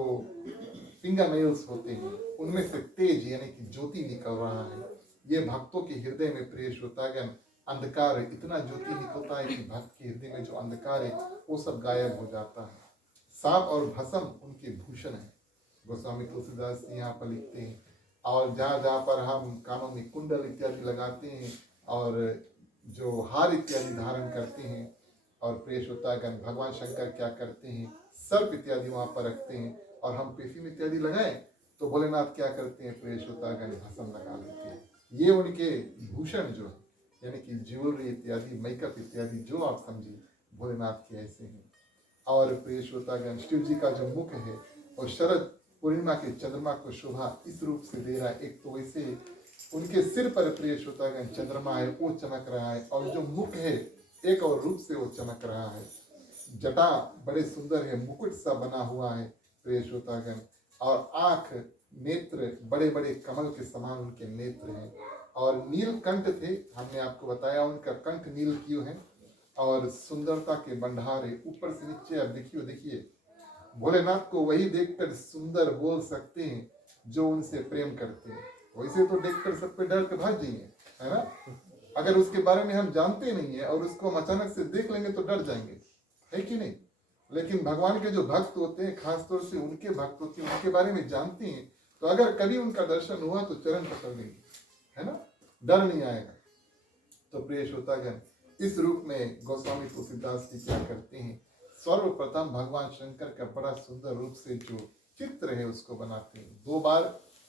फिंगर नेल्स होते हैं उनमें से तेज यानी कि ज्योति निकल रहा है। ये भक्तों के हृदय में प्रिय श्रोतागण अंधकार है, इतना ज्योति निकलता है कि भक्त के हृदय में जो अंधकार है वो सब गायब हो जाता है। सांप और भस्म उनके भूषण है, गोस्वामी तुलसीदास जी यहाँ पर लिखते हैं। और जहाँ जहाँ पर हम कानों में कुंडल इत्यादि लगाते हैं और जो हार इत्यादि धारण करते हैं, और प्रिय श्रोतागण भगवान शंकर क्या करते हैं, सर्प इत्यादि वहाँ पर रखते हैं, और हम परफ्यूम इत्यादि लगाएं तो भोलेनाथ क्या करते हैं, प्रिय श्रोतागण भस्म लगा लेते हैं। ये उनके भूषण जो है यानी कि ज्वेलरी इत्यादि, मेकअप इत्यादि जो आप समझिए भोलेनाथ के ऐसे हैं। और प्रिय श्रोतागण शिव जी का जो मुख है और शरद पूर्णिमा के चंद्रमा को शोभा इस रूप से दे रहा है। एक तो वैसे उनके सिर पर प्रिय श्रोतागण चंद्रमा है, वो चमक रहा है, और जो मुख है एक और रूप से वो चमक रहा है। जटा बड़े सुंदर है, मुकुट सा बना हुआ है प्रिय श्रोतागण, और आंख नेत्र बड़े बड़े कमल के समान उनके नेत्र हैं। और नीलकंठ थे, हमने आपको बताया उनका कंठ नील क्यों है, और सुंदरता के भंडार है। ऊपर से नीचे आप देखिए भोलेनाथ को वही देखकर सुंदर बोल सकते हैं जो उनसे प्रेम करते हैं। वैसे तो देखकर सब पे डर के भाग जाएंगे, है ना। अगर उसके बारे में हम जानते नहीं है और उसको हम अचानक से देख लेंगे तो डर जाएंगे, है कि नहीं। लेकिन भगवान के जो भक्त होते हैं, खासतौर से उनके भक्त होते हैं, उनके बारे में जानते हैं, तो अगर कभी उनका दर्शन हुआ तो चरण पकड़ लेंगे, है ना, डर नहीं आएगा। तो प्रिय श्रोतागण, इस रूप में गोस्वामी तुलसीदास जी क्या करते हैं, सर्वप्रथम भगवान शंकर का बड़ा सुंदर रूप से जो चित्र है उसको बनाते हैं। 2 बार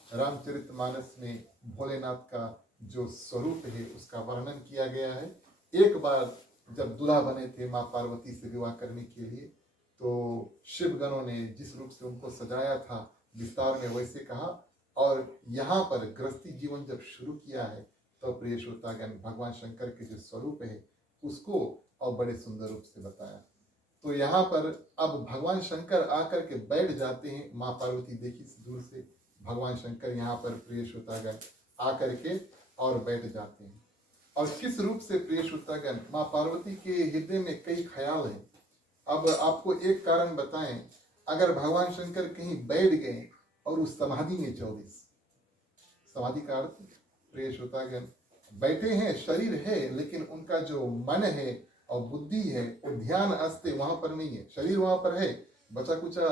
रामचरितमानस में भोलेनाथ का जो स्वरूप है उसका वर्णन किया गया है। एक बार जब दूल्हा बने थे माँ पार्वती से विवाह करने के लिए, तो शिव गणों ने जिस रूप से उनको सजाया था विस्तार में वैसे कहा, और यहाँ पर गृहस्थी जीवन जब शुरू किया है तो प्रिय श्रोतागण भगवान शंकर के जो स्वरूप है उसको और बड़े सुंदर रूप से बताया। तो यहाँ पर अब भगवान शंकर आकर के बैठ जाते हैं। माँ पार्वती देखी दूर से, भगवान शंकर यहाँ पर प्रिय श्रोतागण आकर के और बैठ जाते हैं। और किस रूप से प्रिय श्रोतागण, माँ पार्वती के हृदय में कई ख्याल हैं। अब आपको एक कारण बताएं, अगर भगवान शंकर कहीं बैठ गए और उस समाधि में 24, समाधि का अर्थ प्रिय श्रोतागण, बैठे हैं, शरीर है लेकिन उनका जो मन है और बुद्धि है वो ध्यान अस्ते वहां पर नहीं है। शरीर वहां पर है, बचा कुचा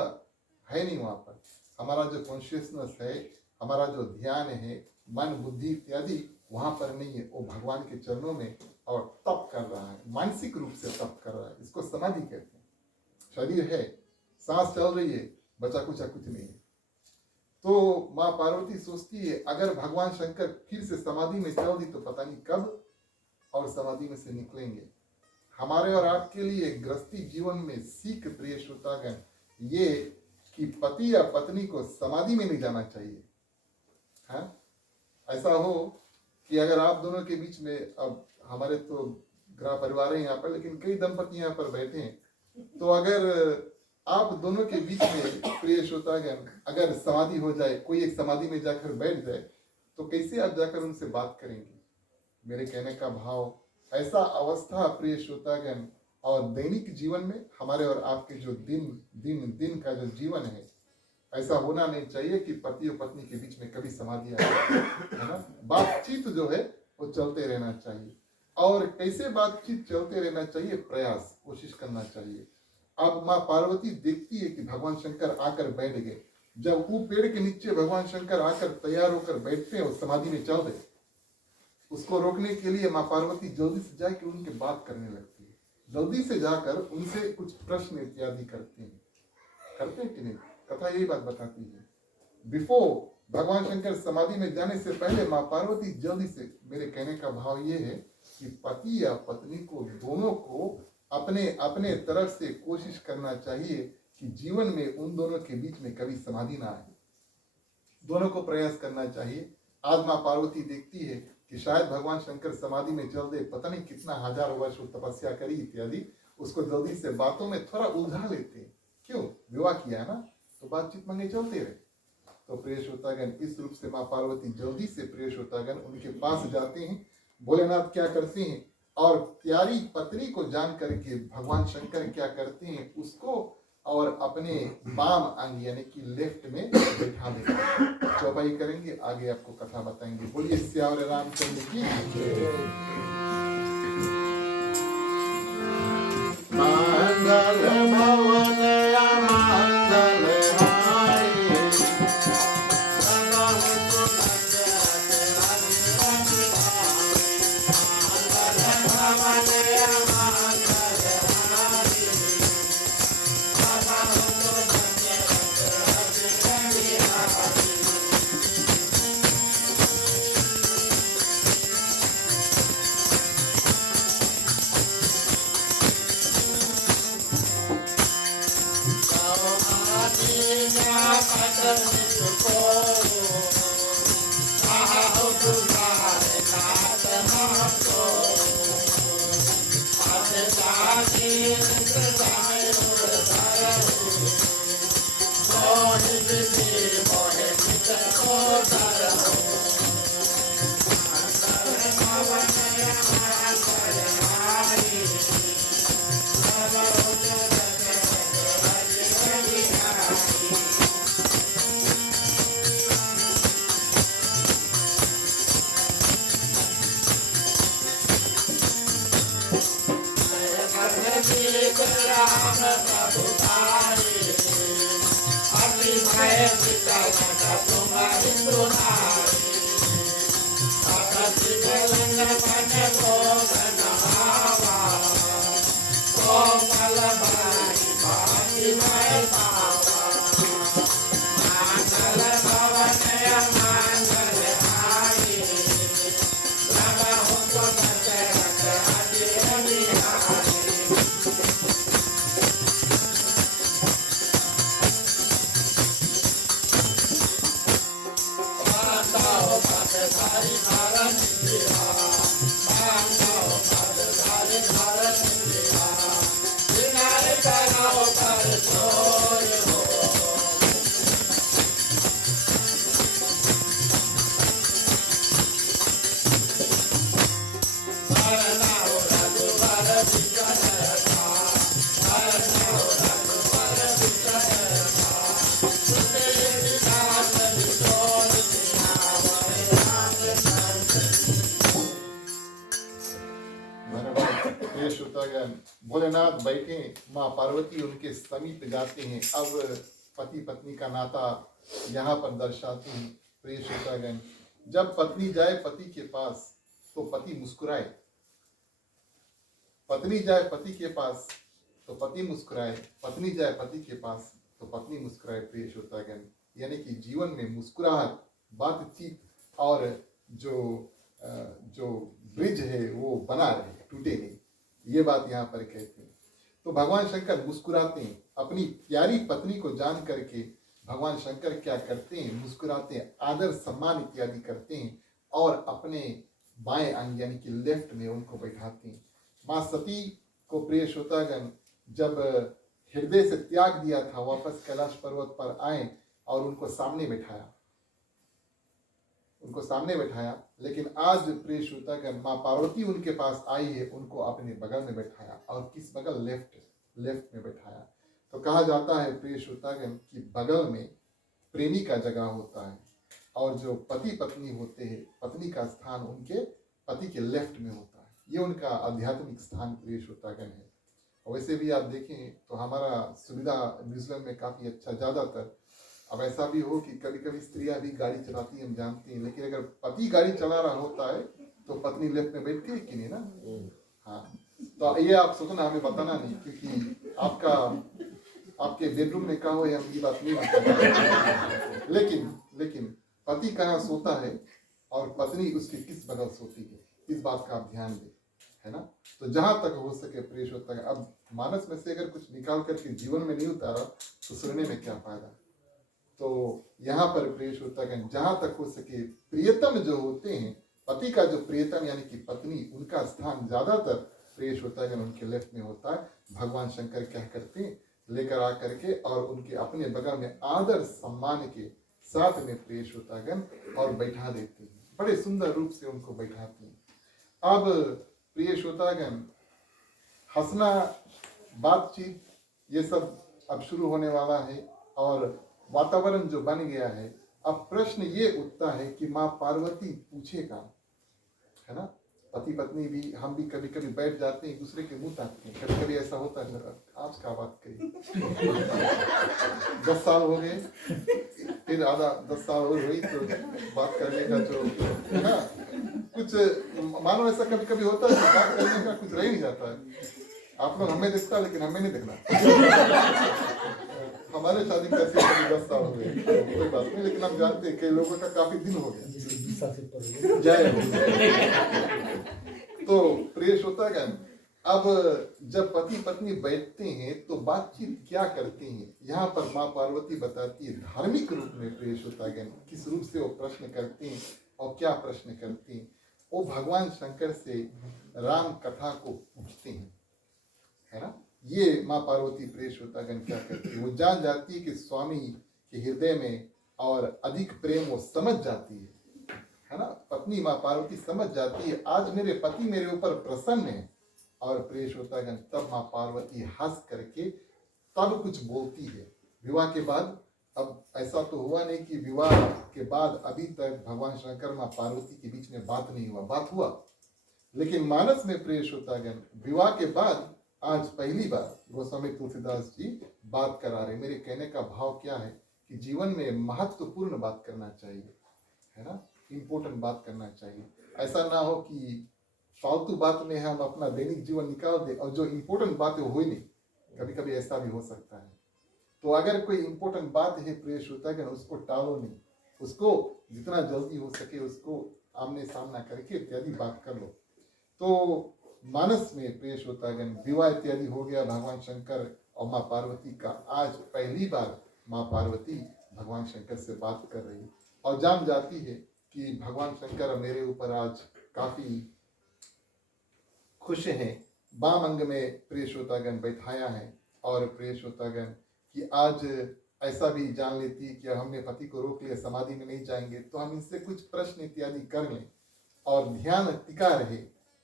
है नहीं वहां पर। हमारा जो कॉन्शियसनेस है, हमारा जो ध्यान है, मन बुद्धि इत्यादि वहां पर नहीं है। वो भगवान के चरणों में और तप कर रहा है, मानसिक रूप से तप कर रहा है। इसको समाधि कहते हैं। शरीर है, सांस चल रही है, बचा कुचा कुछ नहीं है। तो माँ पार्वती सोचती है अगर भगवान शंकर फिर से समाधि में चल दी तो पता नहीं कब और समाधि में से निकलेंगे। हमारे और आपके लिए गृहस्थी जीवन में सीख प्रिय श्रोतागण ये कि पति या पत्नी को समाधि में नहीं जाना चाहिए। हाँ, ऐसा हो कि अगर आप दोनों के बीच में, अब हमारे तो गृह परिवार है यहाँ पर, लेकिन कई दंपति यहाँ पर बैठे हैं, तो अगर आप दोनों के बीच में प्रिय श्रोतागण अगर समाधि हो जाए, कोई एक समाधि में जाकर बैठ जाए, तो कैसे आप जाकर उनसे बात करेंगे। मेरे कहने का भाव, ऐसा अवस्था प्रिय श्रोतागण और दैनिक जीवन में हमारे और आपके जो दिन का जो जीवन है, ऐसा होना नहीं चाहिए कि पति और पत्नी के बीच में कभी समाधि आ जाए, है ना। बातचीत जो है वो चलते रहना चाहिए। और कैसे बातचीत चलते रहना चाहिए, प्रयास, कोशिश करना चाहिए। अब माँ पार्वती देखती है कि भगवान शंकर आकर बैठ गए। जब वो पेड़ के नीचे भगवान शंकर आकर तैयार होकर बैठते हैं और समाधि में चल रहे, उसको रोकने के लिए माँ पार्वती जल्दी से जाकर उनके बात करने लगती है। जल्दी से जाकर उनसे कुछ प्रश्न इत्यादि करते हैं कि नहीं। कथा यही बात बताती है। बिफोर भगवान शंकर समाधि में जाने से पहले माँ पार्वती जल्दी से, मेरे कहने का भाव ये है कि पति या पत्नी को दोनों को अपने अपने तरफ से कोशिश करना चाहिए कि जीवन में उन दोनों के बीच में कभी समाधि ना आए। दोनों को प्रयास करना चाहिए। आज माँ पार्वती देखती है कि शायद भगवान शंकर समाधि में चल दे, पता नहीं कितना हजार वर्ष तपस्या करी इत्यादि, उसको जल्दी से बातों में थोड़ा उलझा लेते हैं। क्यों, विवाह किया है ना, तो बातचीत मंगे चलते रहे। तो प्रिय श्रोतागण इस रूप से माँ पार्वती जल्दी से प्रिय श्रोतागण उनके पास जाते हैं। भोलेनाथ क्या करते हैं, और प्यारी पत्नी को जान करके भगवान शंकर क्या करते हैं, उसको और अपने बाम अंग यानी कि लेफ्ट में बैठा देते हैं। चौपाई करेंगे, आगे आपको कथा बताएंगे। बोलिए श्यावर रामचंद्र की जय। मंगल भवन मंगल हाय, सदा मन भोग नहावा, कोमल बाई भांति मैं पावा। मांगल भवन अमांगल हारी, प्रभु को दशरथ अजिर बिहारी। बांधो पद धारी धरन दिया, बांधो पद धारी धरन दिया, विनय करो कर जोर हो। भरनाओ रघुवर बिकट था, भरनाओ रघुवर बिकट था, सुने विलास विजोर सियावर रामचंद्र। धन्यवाद प्रिय श्रोतागण। भोलेनाथ बैठे, माँ पार्वती उनके समीप जाते हैं। अब पति पत्नी का नाता यहाँ पर दर्शाते हैं प्रिय श्रोतागण। जब पत्नी जाए पति के पास तो पति मुस्कुराए, पत्नी जाए पति के पास तो पति मुस्कुराए, पत्नी जाए पति के पास तो पत्नी मुस्कुराए प्रिय श्रोतागण। यानी कि जीवन में मुस्कुराहट, बातचीत और जो ब्रिज है वो बना रहे, टूटे नहीं, ये बात यहाँ पर कहते हैं। तो भगवान शंकर मुस्कुराते हैं। अपनी प्यारी पत्नी को जान करके भगवान शंकर क्या करते हैं, मुस्कुराते हैं, आदर सम्मान इत्यादि करते हैं और अपने बाएं अंग यानी कि लेफ्ट में उनको बैठाते हैं। माँ सती को प्रिय श्रोतागण जब हृदय से त्याग दिया था, वापस कैलाश पर्वत पर आए और उनको सामने बैठाया, लेकिन आज प्रिय श्रोतागण माँ पार्वती उनके पास आई है, उनको अपने बगल में बैठाया। और किस बगल? लेफ्ट में बैठाया। तो कहा जाता है प्रिय श्रोतागण कि बगल में प्रेमी का जगह होता है और जो पति पत्नी होते हैं, पत्नी का स्थान उनके पति के लेफ्ट में होता है। ये उनका आध्यात्मिक स्थान प्रिय श्रोतागण है। और वैसे भी आप देखें तो हमारा सुविधा न्यूजीलैंड में काफ़ी अच्छा, ज़्यादातर। अब ऐसा भी हो कि कभी कभी स्त्रियां भी गाड़ी चलाती हैं, हम जानते हैं, लेकिन अगर पति गाड़ी चला रहा होता है तो पत्नी लेफ्ट में बैठती है कि नहीं ना? हाँ, तो ये आप सोचना, हमें बताना नहीं, क्योंकि आपके बेडरूम में कहा हो हम ये बात नहीं बताना। लेकिन पति कहाँ सोता है और पत्नी उसके किस बगल सोती है, इस बात का आप ध्यान दें, है ना? तो जहां तक हो सके प्रिय श्रोता, अब मानस में से अगर कुछ निकाल करके जीवन में नहीं उतारा तो सुनने में क्या फायदा। तो यहाँ पर प्रिय श्रोतागण जहां तक हो सके प्रियतम जो होते हैं, पति का जो प्रियतम यानी कि पत्नी, उनका स्थान ज्यादातर प्रिय श्रोतागण उनके लेफ्ट में होता है। भगवान शंकर क्या करते हैं, लेकर आ करके और उनके अपने बगल में आदर सम्मान के साथ में प्रिय श्रोतागण और बैठा देते हैं, बड़े सुंदर रूप से उनको बैठाते हैं। अब प्रिय श्रोतागण हंसना, बातचीत, ये सब अब शुरू होने वाला है और वातावरण जो बन गया है। अब प्रश्न ये उठता है कि माँ पार्वती पूछेगा, है ना? पति पत्नी भी, हम भी कभी कभी बैठ जाते हैं, एक दूसरे के मुंह ताकते हैं। कभी कभी ऐसा होता है, आज का बात करिए 10 साल हो गए, फिर आधा 10 साल और हुई तो बात करने का जो है ना, कुछ मानो ऐसा कभी कभी होता है, बात करने का कुछ रह नहीं जाता है। आप लोग हमें देखता लेकिन हमें नहीं देखना। हमारे शादी कैसे 10 साल हो गए, कोई बात नहीं, लेकिन हम जानते हैं कई लोगों का काफी दिन हो गया। जय हो। तो प्रिय श्रोतागण, अब जब पति पत्नी बैठते हैं तो बातचीत क्या करते हैं, यहाँ पर माँ पार्वती बताती है धार्मिक रूप में प्रिय श्रोतागण किस रूप से वो प्रश्न करते हैं और क्या प्रश्न करते हैं। वो भगवान शंकर से राम कथा को पूछते हैं, है ना? ये माँ पार्वती प्रिय श्रोतागण क्या करती है, वो जान जाती है कि स्वामी के हृदय में और अधिक प्रेम वो समझ जाती है ना? पत्नी माँ पार्वती समझ जाती है आज मेरे पति मेरे ऊपर प्रसन्न है। और प्रिय श्रोतागण तब माँ पार्वती हंस करके तब कुछ बोलती है। विवाह के बाद, अब ऐसा तो हुआ नहीं कि विवाह के बाद अभी तक भगवान शंकर माँ पार्वती के बीच में बात नहीं हुआ, बात हुआ, लेकिन मानस में प्रिय श्रोतागण विवाह के बाद आज पहली बार गोस्वामी तुलसीदास जी बात करा रहे। मेरे कहने का भाव क्या है कि जीवन में महत्वपूर्ण बात करना चाहिए, है ना? इम्पोर्टेंट बात करना चाहिए। ऐसा ना हो कि फालतू बात में हम अपना दैनिक जीवन निकाल दे और जो इम्पोर्टेंट बात है वो हो ही नहीं। कभी कभी ऐसा भी हो सकता है। तो अगर कोई इम्पोर्टेंट बात है प्रिय श्रोतागण, उसको टालो नहीं, उसको जितना जल्दी हो सके उसको आमने सामना करके इत्यादि बात कर लो। तो मानस में प्रिय श्रोतागण विवाह इत्यादि हो गया भगवान शंकर और माँ पार्वती का। आज पहली बार माँ पार्वती भगवान शंकर से बात कर रही और जान जाती है कि भगवान शंकर मेरे ऊपर आज काफी खुश हैं। बाम अंग में प्रिय श्रोतागण बैठाया है और प्रिय श्रोतागण कि आज ऐसा भी जान लेती कि हमने पति को रोक लिया, समाधि में नहीं जाएंगे, तो हम इनसे कुछ प्रश्न इत्यादि कर लें और ध्यान टिका रहे।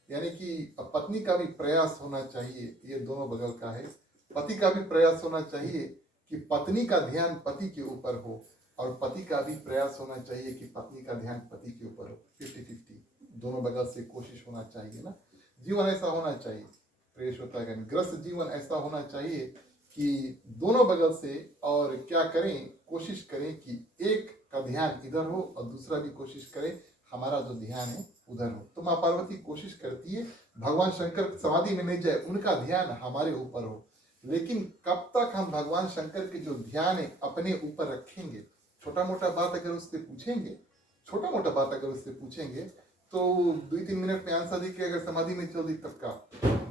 यानी कि पत्नी का भी प्रयास होना चाहिए, ये दोनों बगल का है। पति का भी प्रयास होना चाहिए कि पत्नी का ध्यान पति के ऊपर हो और पति का भी प्रयास होना चाहिए कि पत्नी का ध्यान पति के ऊपर हो। 50-50 दोनों बगल से कोशिश होना चाहिए ना। जीवन ऐसा होना चाहिए प्रिय श्रोतागण, ग्रस्त जीवन ऐसा होना चाहिए कि दोनों बगल से और क्या करें, कोशिश करें कि एक का ध्यान इधर हो और दूसरा भी कोशिश करे हमारा जो ध्यान है उधर हो। तो माँ पार्वती कोशिश करती है भगवान शंकर समाधि में नहीं जाए, उनका ध्यान हमारे ऊपर हो। लेकिन कब तक हम भगवान शंकर के जो ध्यान है अपने ऊपर रखेंगे? छोटा मोटा बात अगर उससे पूछेंगे तो 2-3 मिनट में आंसर दी कि अगर समाधि में चल दी तब का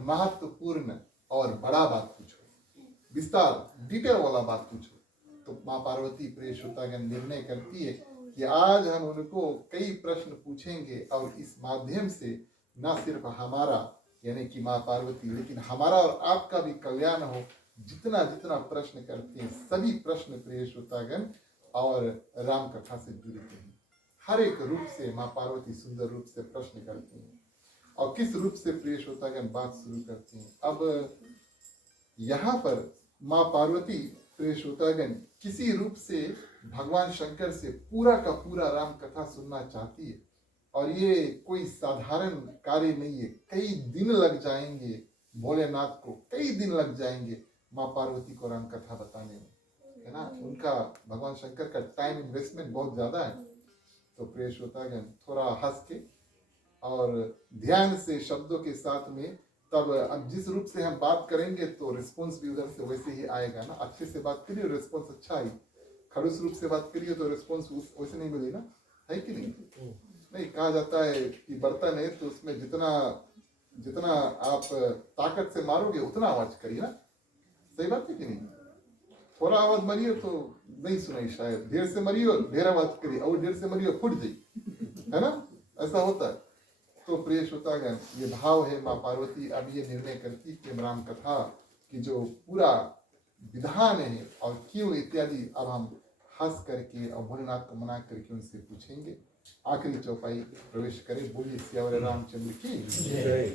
महत्वपूर्ण और बड़ा बात पूछो, विस्तार डिटेल वाला बात पूछो। तो माँ पार्वती प्रिय श्रोतागण निर्णय करती है कि आज हम उनको कई प्रश्न पूछेंगे और इस माध्यम से न सिर्फ हमारा यानी कि माँ पार्वती लेकिन हमारा और आपका भी कल्याण हो। जितना जितना प्रश्न करते हैं सभी प्रश्न प्रिय श्रोतागण और राम कथा से जुड़े हैं। हर एक रूप से माँ पार्वती सुंदर रूप से प्रश्न करती हैं और किस रूप से प्रिय श्रोतागण बात शुरू करती हैं। अब यहाँ पर माँ पार्वती प्रिय श्रोतागण किसी रूप से भगवान शंकर से पूरा का पूरा राम कथा सुनना चाहती है और ये कोई साधारण कार्य नहीं है। कई दिन लग जाएंगे भोलेनाथ को, कई दिन लग जाएंगे माँ पार्वती को राम कथा बताने में, है ना। उनका भगवान शंकर का टाइम इन्वेस्टमेंट बहुत ज्यादा है। तो प्रिय श्रोतागण थोड़ा हंस के और ध्यान से शब्दों के साथ में तब अब जिस रूप से हम बात करेंगे तो रिस्पॉन्स भी उधर से वैसे ही आएगा ना। अच्छे से बात करिए रिस्पॉन्स अच्छा आई, खड़ूस रूप से बात करिए तो रिस्पॉन्स वैसे नहीं मिलेगा, है कि नहीं। नहीं कहा जाता है कि बर्तन है तो उसमें जितना जितना आप ताकत से मारोगे उतना आवाज करिए ना। सही बात है कि नहीं। थोड़ा आवाज मारिए तो नहीं सुनाई शायद, ढेर से मारियो ढेर आवाज करिए और ढेर से मारियो फुट जाई, है ना, ऐसा होता है। तो प्रिय श्रोतागण ये भाव है माँ पार्वती अब ये निर्णय करती कि राम कथा की जो पूरा विधान है और क्यों इत्यादि अब हम हंस करके और भोलेनाथ को मना करके उनसे पूछेंगे। आखिरी चौपाई प्रवेश करें। बोलिए सियावर रामचंद्र की जय।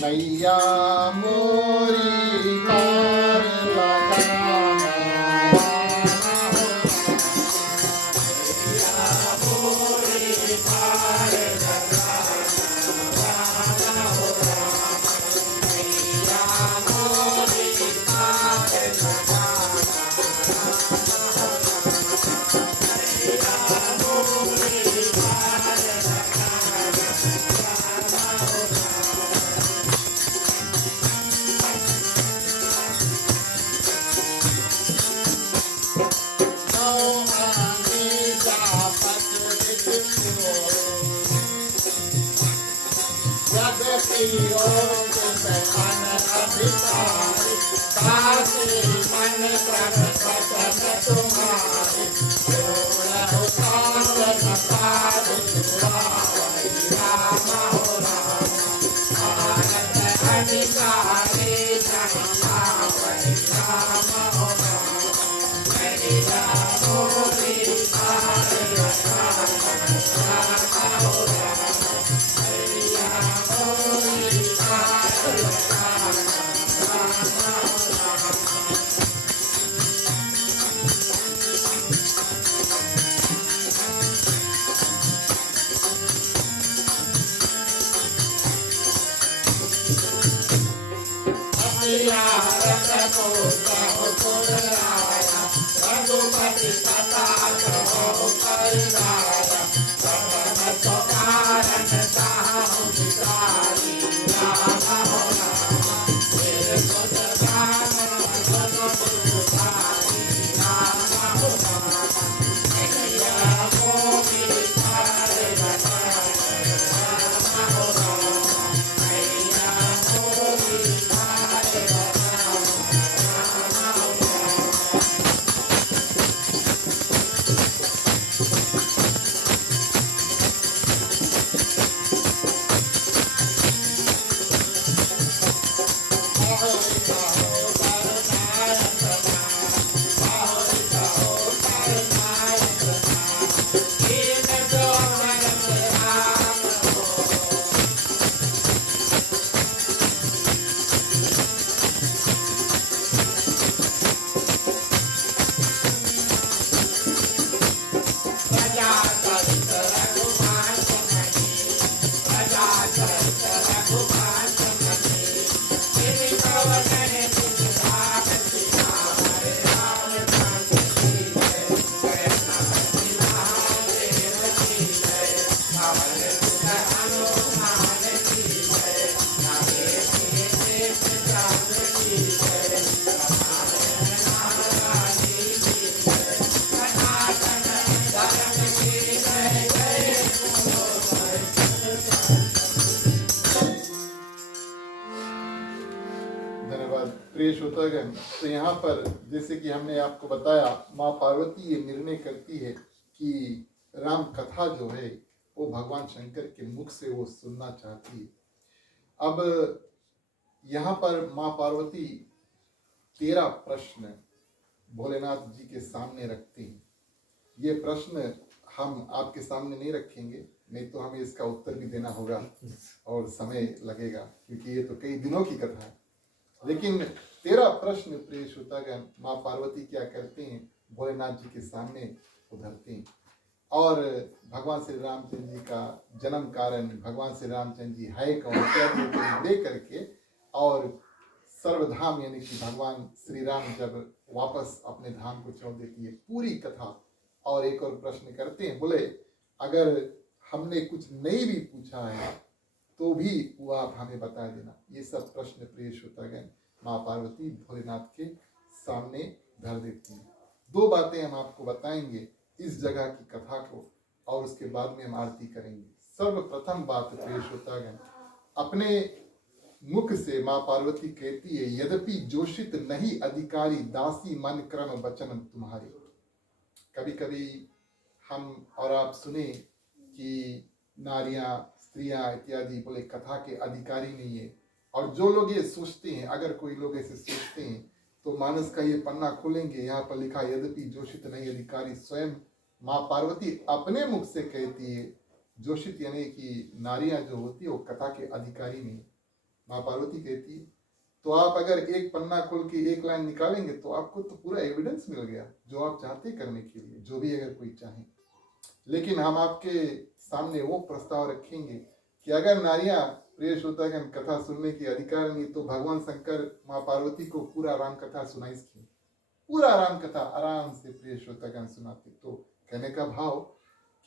मैया मोरी पार लगाना, मैया रघुपुत्र मुकुर लाया, रघुपति कथा कहो कर लाया, भवन कारण साहु बिचारी, राम हो राम मेरे सुत राम सुन बुधारी, राम हो राम मैया को बिचार बताए, राम हो राम मैया को बिचार बताए, राम हो राम। धन्यवाद प्रिय श्रोतागण। तो यहाँ पर जैसे कि हमने आपको बताया, माँ पार्वती ये निर्णय करती है कि राम कथा जो है वो भगवान शंकर के मुख से वो सुनना चाहती है। अब यहाँ पर माँ पार्वती 13 प्रश्न भोलेनाथ जी के सामने रखती हैं। ये प्रश्न हम आपके सामने नहीं रखेंगे, नहीं तो हमें इसका उत्तर भी देना होगा और समय लगेगा, क्योंकि ये तो कई दिनों की कथा है। लेकिन 13 प्रश्न प्रिय श्रोतागण माँ पार्वती क्या करते हैं, भोलेनाथ जी के सामने उधरते हैं और भगवान श्री रामचंद्र जी का जन्म कारण, भगवान श्री रामचंद्र जी है कौन, इत्यादि को दे करके और सर्वधाम यानी कि भगवान श्री राम जब वापस अपने धाम को छोड़ देती है, पूरी कथा। और एक और प्रश्न करते हैं, बोले अगर हमने कुछ नहीं भी पूछा है तो भी वो आप हमें बता देना। ये सब प्रश्न प्रिय श्रोतागण माँ पार्वती भोलेनाथ के सामने धर देती हैं। 2 बातें हम आपको बताएंगे इस जगह की कथा को और उसके बाद में हम आरती करेंगे। सर्वप्रथम बात प्रिय श्रोतागण, अपने मुख से माँ पार्वती कहती है, यद्यपि जोशित नहीं अधिकारी दासी मन क्रम वचन तुम्हारे। कभी कभी हम और आप सुने कि नारियां, स्त्रियां इत्यादि बोले कथा के अधिकारी नहीं है, और जो लोग ये सोचते हैं, अगर कोई लोग ऐसे सोचते हैं तो मानस का ये पन्ना खोलेंगे, यहाँ पर लिखा यद्यपि जोशित नहीं अधिकारी। स्वयं माँ पार्वती अपने मुख से कहती है, जोशित यानी कि नारियां जो होती है वो कथा के अधिकारी नहीं। माँ पार्वती कहती है, तो आप अगर एक पन्ना खोल के एक लाइन निकालेंगे तो आपको तो पूरा एविडेंस मिल गया जो आप चाहते करने के लिए, जो भी अगर कोई चाहे। लेकिन हम आपके सामने वो प्रस्ताव रखेंगे कि अगर नारियां प्रिय श्रोतागण कथा सुनने की अधिकार नहीं, तो भगवान शंकर माँ पार्वती को पूरा राम कथा सुनाई थी, पूरा राम कथा आराम से प्रिय श्रोतागण सुनाते। तो कहने का भाव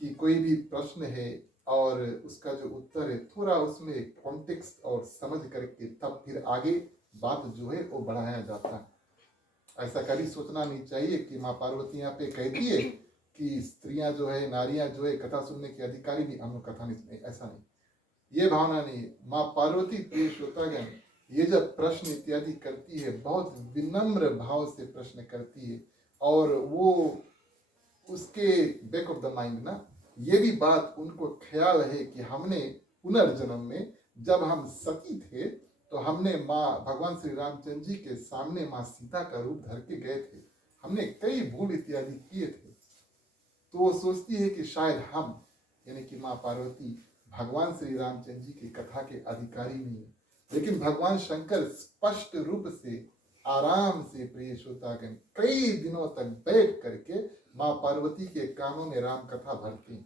कि कोई भी प्रश्न है और उसका जो उत्तर है थोड़ा उसमें कॉन्टेक्स्ट और समझ करके तब फिर आगे बात जो है वो बढ़ाया जाता है। ऐसा कभी सोचना नहीं चाहिए कि माँ पार्वती यहाँ पे कहती है कि स्त्रियां जो है, नारियां जो है कथा सुनने के अधिकारी भी, हम लोग कथा नहीं सुने, ऐसा नहीं, ये भावना नहीं है। माँ पार्वती प्रिय श्रोतागण ये जब प्रश्न इत्यादि करती है, बहुत विनम्र भाव से प्रश्न करती है, और वो उसके बैक ऑफ द माइंड ना ये भी बात उनको ख्याल है कि हमने पुनर्जन्म में जब हम सती थे तो हमने माँ भगवान श्री रामचंद्र जी के सामने माँ सीता का रूप धर के गए थे, हमने कई भूल इत्यादि किए थे। तो वो सोचती है कि शायद हम यानी कि माँ पार्वती भगवान श्री रामचंद्र जी की कथा के अधिकारी नहीं है। लेकिन भगवान शंकर स्पष्ट रूप से आराम से प्रिय श्रोतागण कई दिनों तक बैठ करके माँ पार्वती के कानों में राम कथा भरते हैं।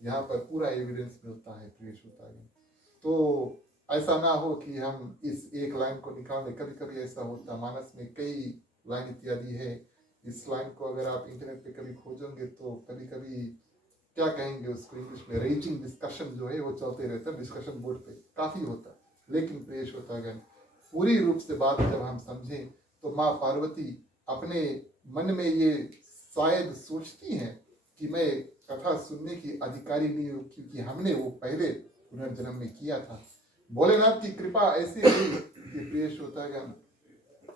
यहाँ पर पूरा एविडेंस मिलता है प्रिय श्रोतागण। तो ऐसा ना हो कि हम इस एक लाइन को निकाल दें। कभी कभी ऐसा होता, मानस में कई लाइन इत्यादि है। इस लाइन को अगर आप इंटरनेट पे कभी खोजोगे तो कभी कभी क्या कहेंगे उसको इंग्लिश में, रेजिंग डिस्कशन जो है वो चलते रहता है डिस्कशन बोर्ड पे, काफी होता है। लेकिन प्रिय श्रोतागण, पूरी रूप से बात जब हम समझें तो माँ पार्वती अपने मन में ये शायद सोचती हैं कि मैं कथा सुनने की अधिकारी नहीं हूँ, क्योंकि हमने वो पहले पुनर्जन्म में किया था। भोलेनाथ की कृपा ऐसी हुई कि प्रिय श्रोतागण,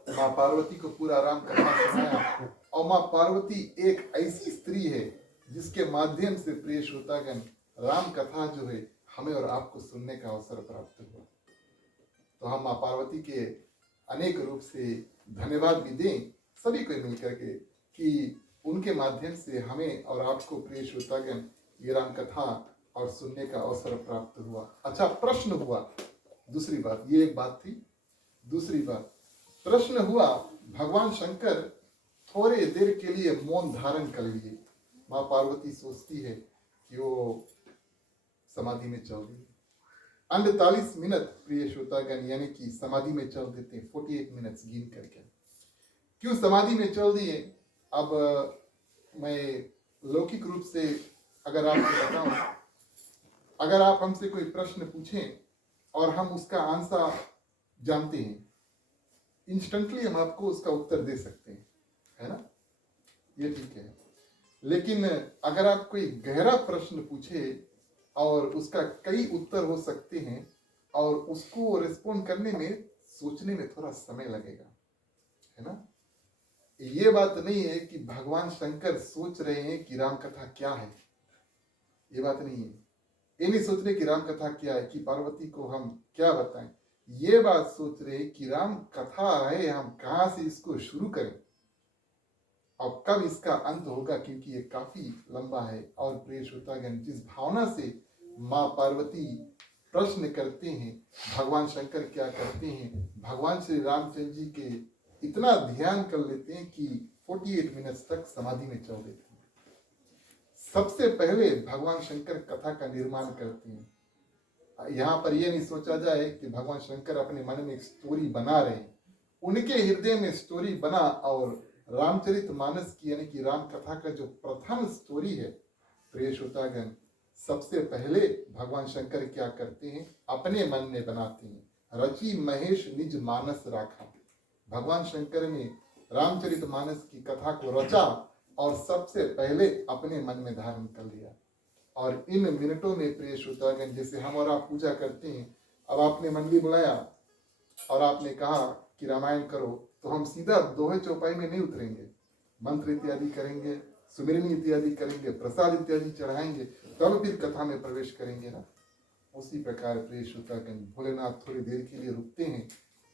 माँ पार्वती को पूरा राम कथा सुनाया। और माँ पार्वती एक ऐसी स्त्री है जिसके माध्यम से प्रिय श्रोतागण राम कथा जो है हमें और आपको सुनने का अवसर प्राप्त हुआ। तो हम माँ पार्वती के अनेक रूप से धन्यवाद भी दें सभी को मिलकर के कि उनके माध्यम से हमें और आपको प्रिय श्रोतागण ये राम कथा और सुनने का अवसर प्राप्त हुआ। अच्छा, प्रश्न हुआ। दूसरी बात, ये एक बात थी। दूसरी बात, प्रश्न हुआ, भगवान शंकर थोड़े देर के लिए मौन धारण कर लिए। माँ पार्वती सोचती है कि वो समाधि में चल गई। 48 मिनट प्रिय श्रोतागण यानी कि समाधि में चल देते हैं, 48 मिनट्स गिन करके। क्यों समाधि में चल दिए? अब मैं लौकिक रूप से अगर आपको बताऊं, अगर आप हमसे कोई प्रश्न पूछें और हम उसका आंसर जानते हैं, इंस्टेंटली हम आपको उसका उत्तर दे सकते हैं, है ना? ये ठीक है। लेकिन अगर आप कोई गहरा प्रश्न पूछे और उसका कई उत्तर हो सकते हैं और उसको रिस्पॉन्ड करने में, सोचने में थोड़ा समय लगेगा, है ना? ये बात नहीं है कि भगवान शंकर सोच रहे हैं कि राम कथा क्या है, ये बात नहीं है। ये नहीं सोच रहे कि राम कथा क्या है, कि पार्वती को हम क्या बताएं। ये बात सोच रहे हैं कि राम कथा है, हम कहां से इसको शुरू करें और कब इसका अंत होगा, क्योंकि ये काफी लंबा है। और प्रिय श्रोतागण, जिस भावना से माँ पार्वती प्रश्न करते हैं, भगवान शंकर क्या करते हैं, भगवान श्री रामचंद्र जी के इतना ध्यान कर लेते हैं कि 48 मिनट्स तक समाधि में चल देते हैं। सबसे पहले भगवान शंकर कथा का निर्माण करते हैं। यहाँ पर यह नहीं सोचा जाए कि भगवान शंकर अपने मन में एक स्टोरी बना रहे हैं। उनके हृदय में स्टोरी बना और रामचरितमानस की यानी कि राम कथा का जो प्रथम स्टोरी है, प्रिय श्रोतागण, सबसे पहले भगवान शंकर क्या करते हैं, अपने मन में बनाते हैं। रचि महेश निज मानस राखा। भगवान शंकर ने रामचरितमानस की कथा को रचा और सबसे पहले अपने मन में धारण कर लिया। और इन मिनटों में प्रिय श्रोतागण, जैसे हम और आप पूजा करते हैं, अब आपने मंडली बुलाया और आपने कहा कि रामायण करो, तो हम सीधा दोहे चौपाई में नहीं उतरेंगे, मंत्र इत्यादि करेंगे, सुमिरनी इत्यादि करेंगे, प्रसाद इत्यादि चढ़ाएंगे, तब फिर कथा में प्रवेश करेंगे ना। उसी प्रकार प्रिय श्रोतागण, भोलेनाथ थोड़ी देर के लिए रुकते हैं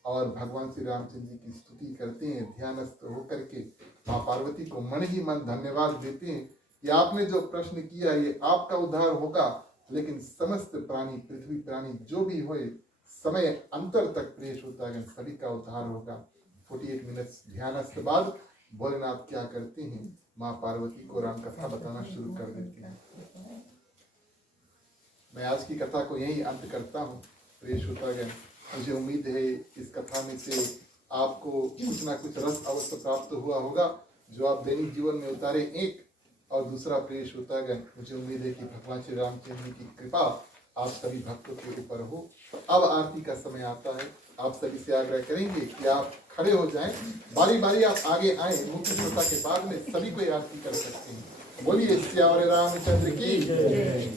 और भगवान श्री रामचंद्र जी की स्तुति करते हैं, ध्यानस्थ होकर के माँ पार्वती को मन ही मन धन्यवाद देते हैं कि आपने जो प्रश्न किया ये आपका उद्धार होगा, लेकिन समस्त प्राणी, पृथ्वी प्राणी जो भी होए, समय अंतर तक प्रिय श्रोतागण सभी का उद्धार होगा। 48 मिनट्स ध्यानस्थ बाद भोलेनाथ क्या करते हैं, माँ पार्वती को राम कथा बताना शुरू कर देते हैं। मैं आज की कथा को यही अंत करता हूँ। प्रिय श्रोतागण, मुझे उम्मीद है इस कथा में से आपको कुछ ना कुछ रस अवश्य प्राप्त हुआ होगा, जो आप दैनिक जीवन में उतारे। एक और दूसरा प्रिय श्रोतागण, मुझे उम्मीद है कि भगवान श्री रामचंद्र जी की कृपा आप सभी भक्तों के ऊपर हो। अब आरती का समय आता है। आप सभी से आग्रह करेंगे कि आप खड़े हो जाएं, बारी बारी आप आगे आए, मुख्य श्रोता के बाद में सभी कोई आरती कर सकते हैं। बोलिए श्यावरे रामचंद्र की जय।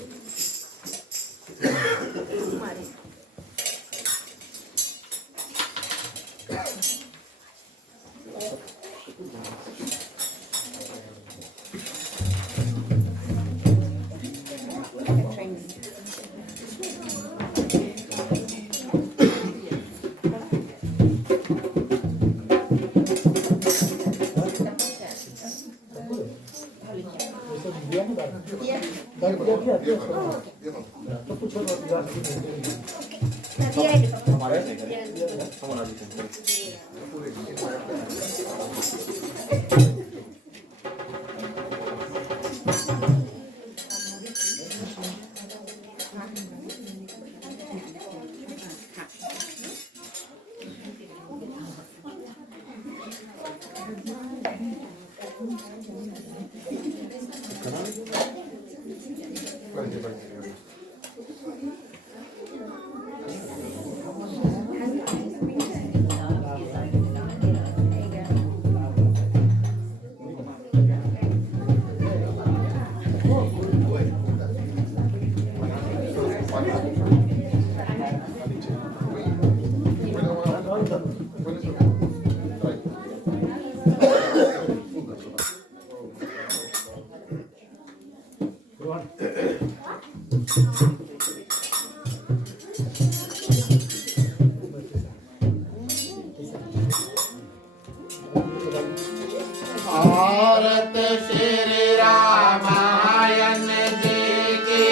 भारत श्री रामायण जी की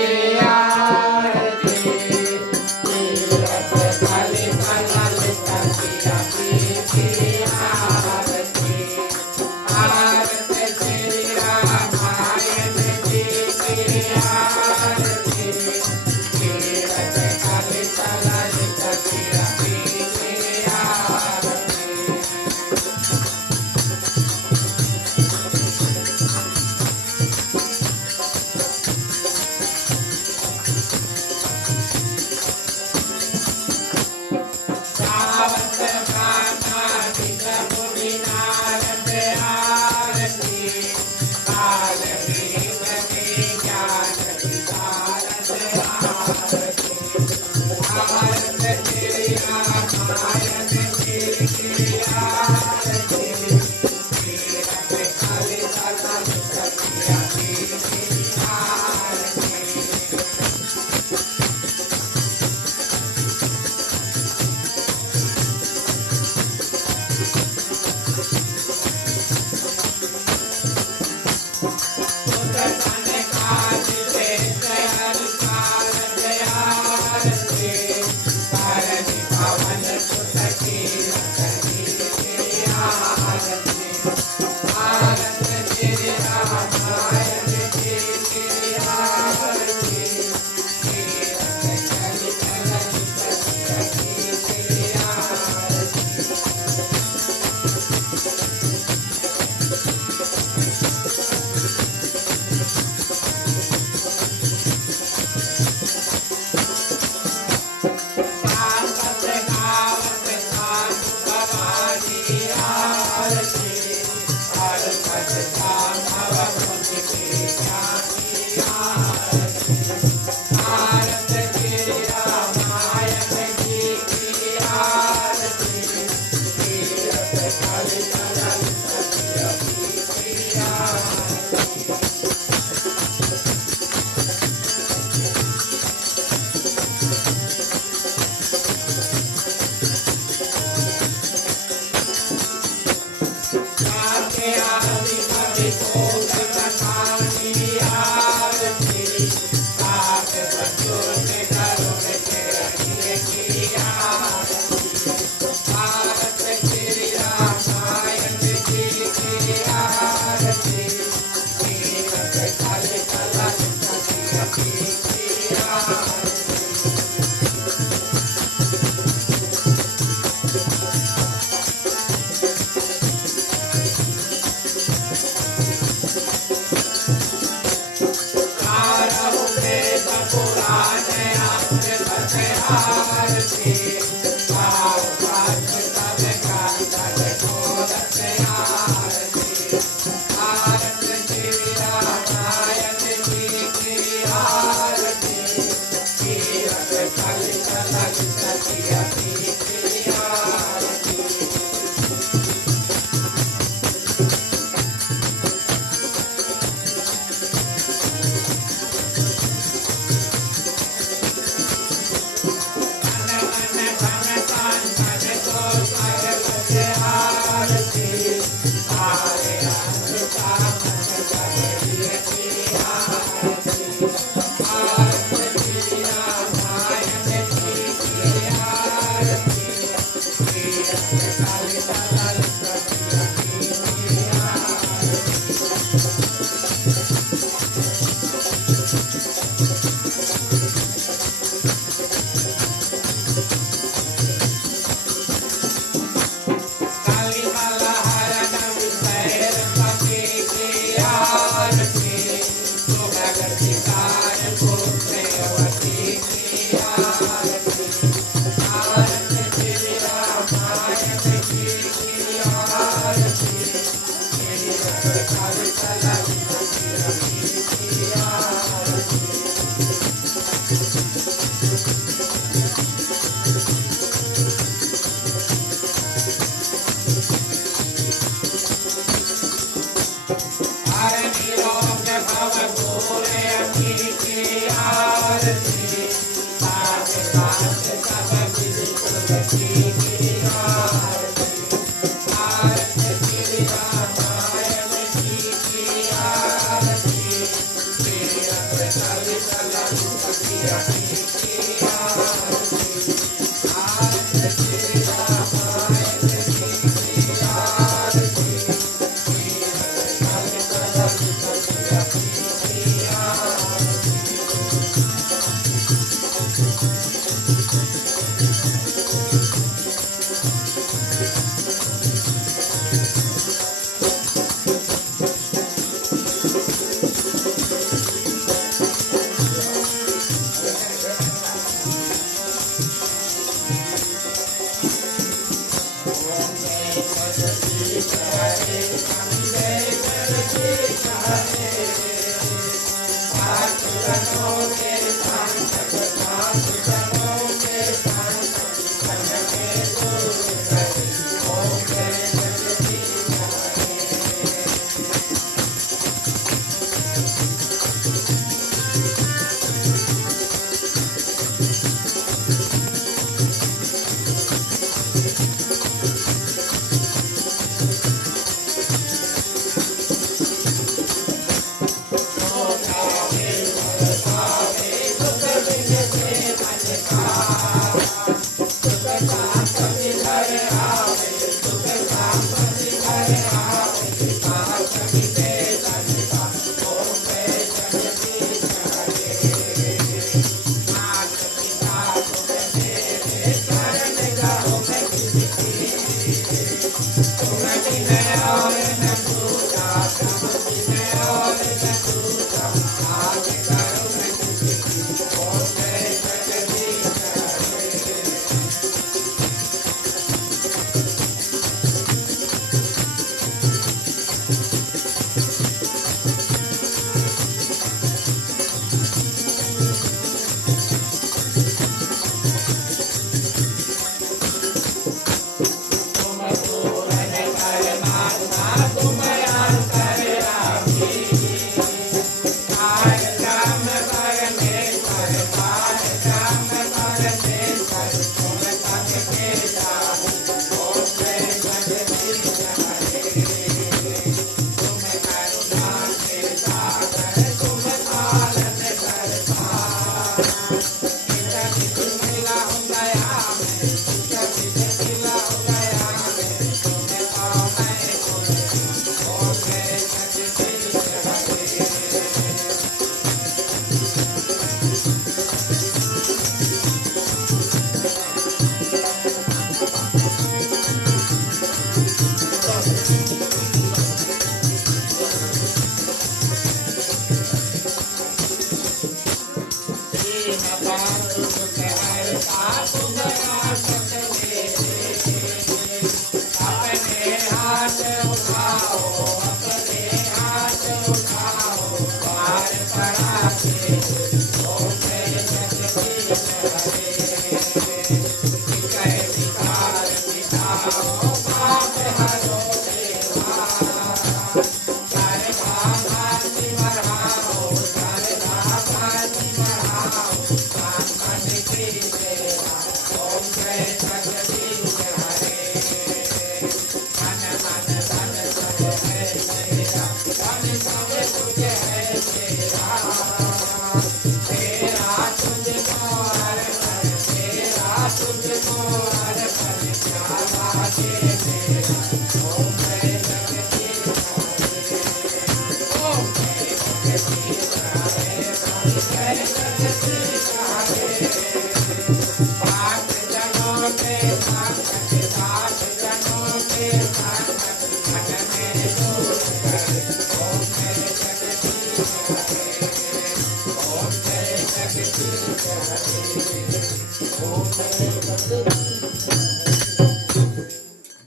आरती तीरथ कलि कलल तकिया की आरती भारत श्री रामायण जी की आरती तीरथ कलि कलल तकिया की आरती सावत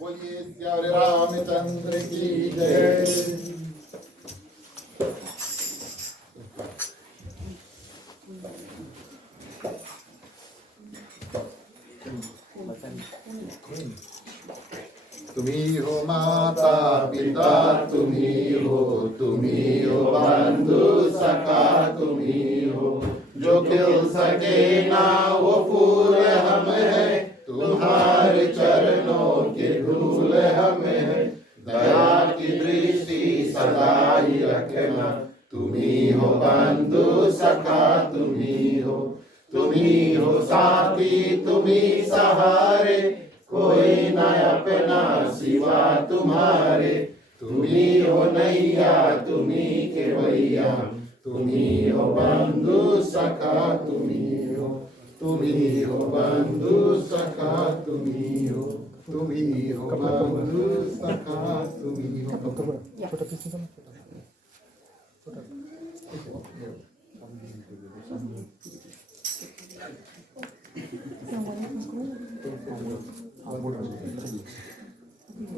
बोलिए श्री रामचंद्र की जय। तुम्ही हो माता पिता तुम्ही हो बंधु सखा तुम्ही हो। जो खिल सके ना वो फूल हम है, तुम्हारे चरणों के धूल हम है। दया की दृष्टि सदा ही रखना, तुम्ही हो बंधु सखा तुम्ही हो साथी तुम्ही सहारे। कोई न अपना सिवा तुम्हारे, तुम्ही हो नैया तुम्ही केवैया। तुम्ही हो बंधु सखा तुम्ही हो बंधु सखा तुम्ही हो बंधु सखा तुम्ही हो।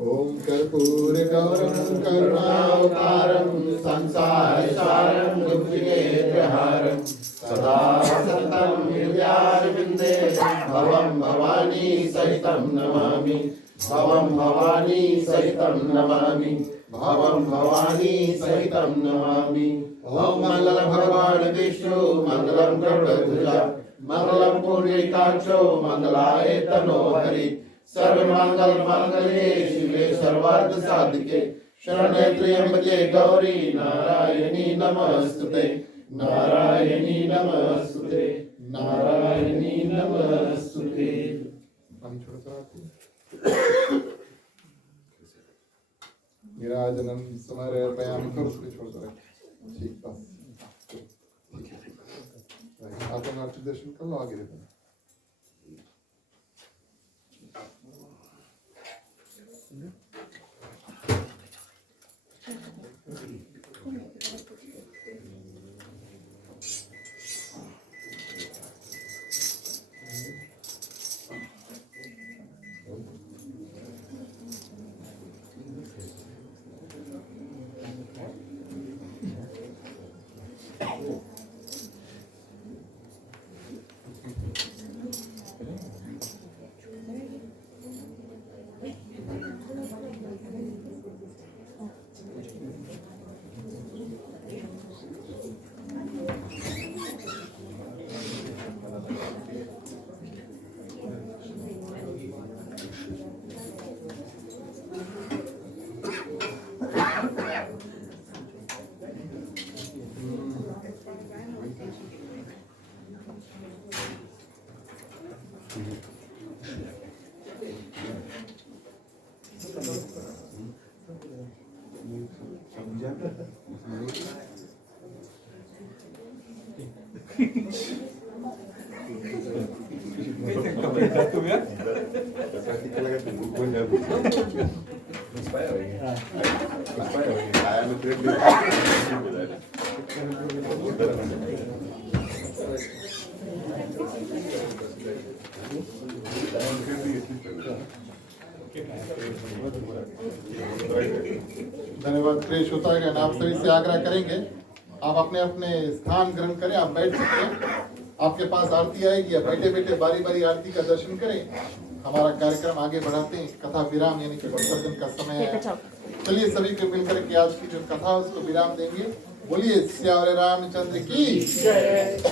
ओम कर्पूर गौरम करुणावतारम संसार सारम दुःखिनेत्रहारम सदा सततं हृदयारविन्दे भवं भवानी सहितं नमामि। भवं भवानी सहितं नमामि। भवं भवानी सहितं नमामि। ओम मंगल भगवान विष्णु मंगलम गरुड़ध्वजा मंगलम पुंडरीकाक्षो मंगलाय तनोहरि। सर्वमंगल मांगल्ये शिवे सर्वार्थ साधिके शरण्ये त्र्यंबके गौरी नारायणी नमस्तुते। नारायणी नमस्तुते नारायणी नमस्तुते। नीराजनं समर्पयामि। छोड़ दो ठीक बस आप आरती दर्शन कर लो आगे देखो। धन्यवाद। क्रेश होता है। आप सभी से आग्रह करेंगे आप अपने अपने स्थान ग्रहण करें। आप बैठ सकते हैं। आपके पास आरती आएगी, आप बैठे बैठे बारी बारी आरती का दर्शन करें। हमारा कार्यक्रम आगे बढ़ाते हैं। कथा विराम यानी कि विसर्जन का समय है। चलिए सभी को मिलकर के आज की जो कथा उसको विराम देंगे। बोलिए श्री रामचंद्र की जय।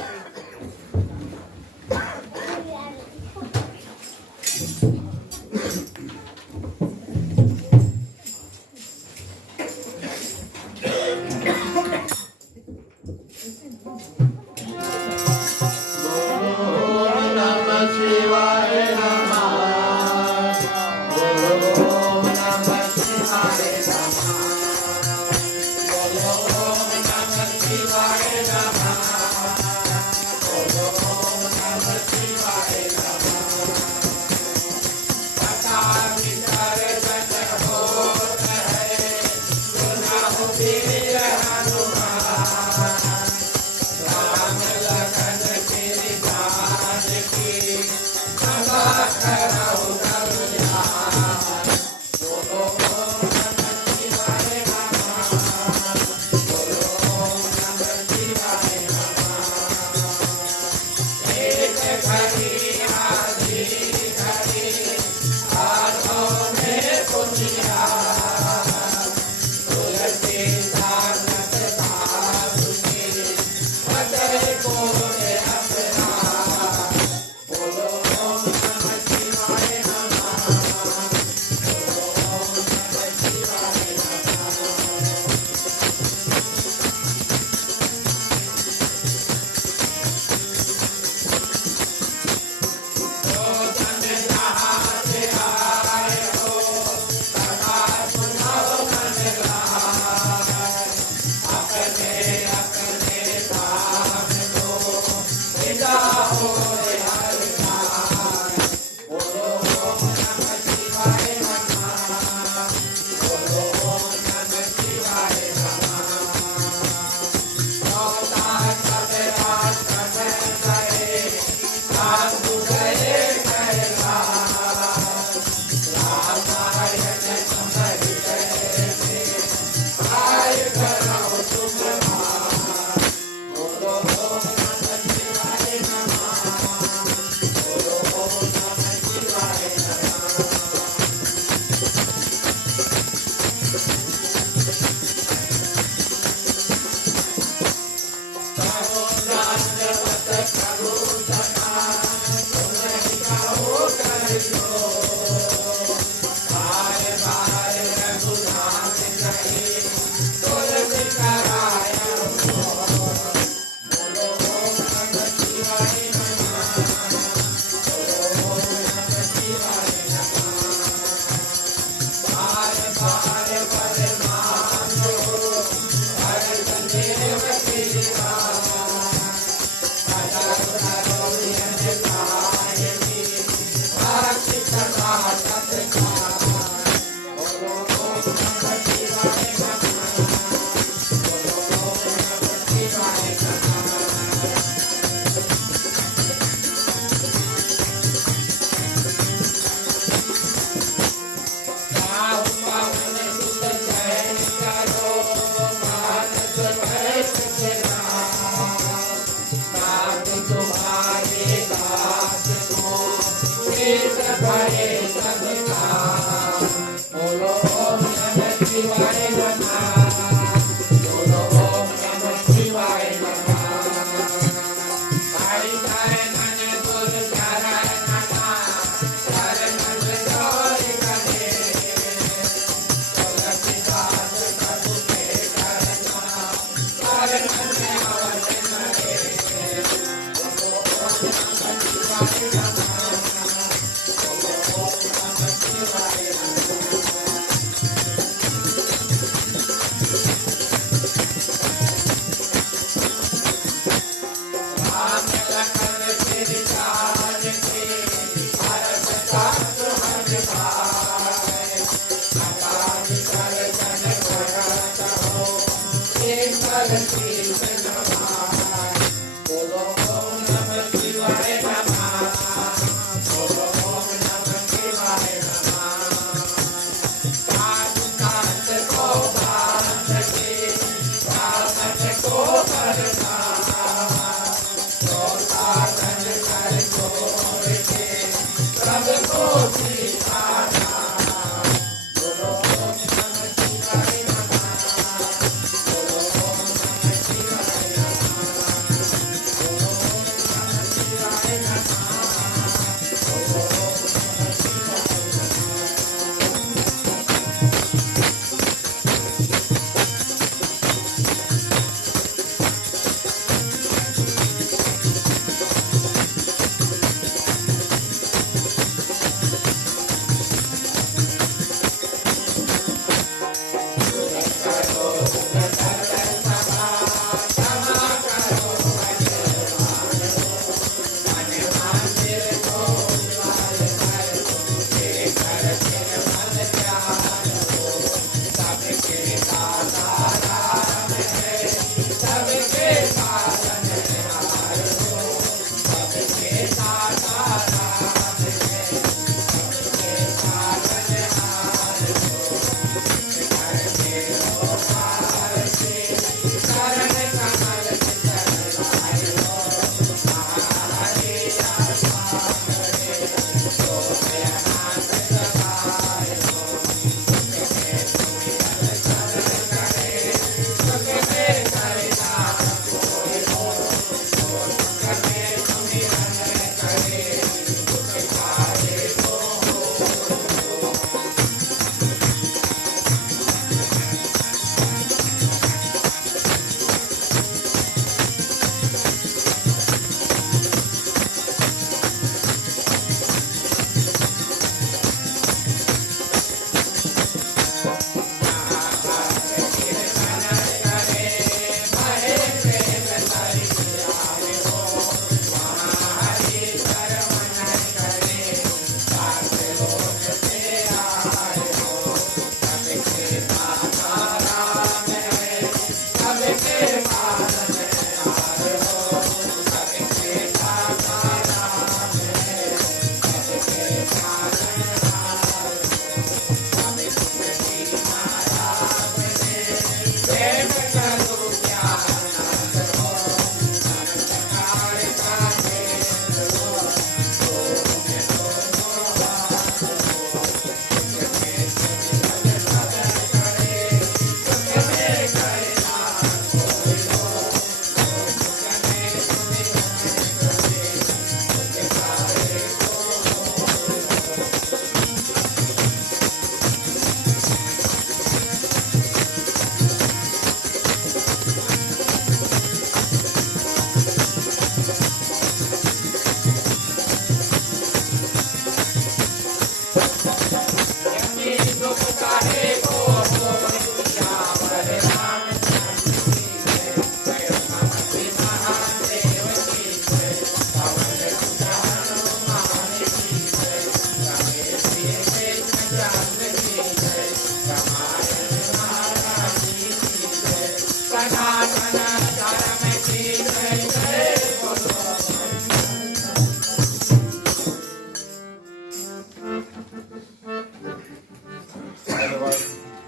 धन्यवाद।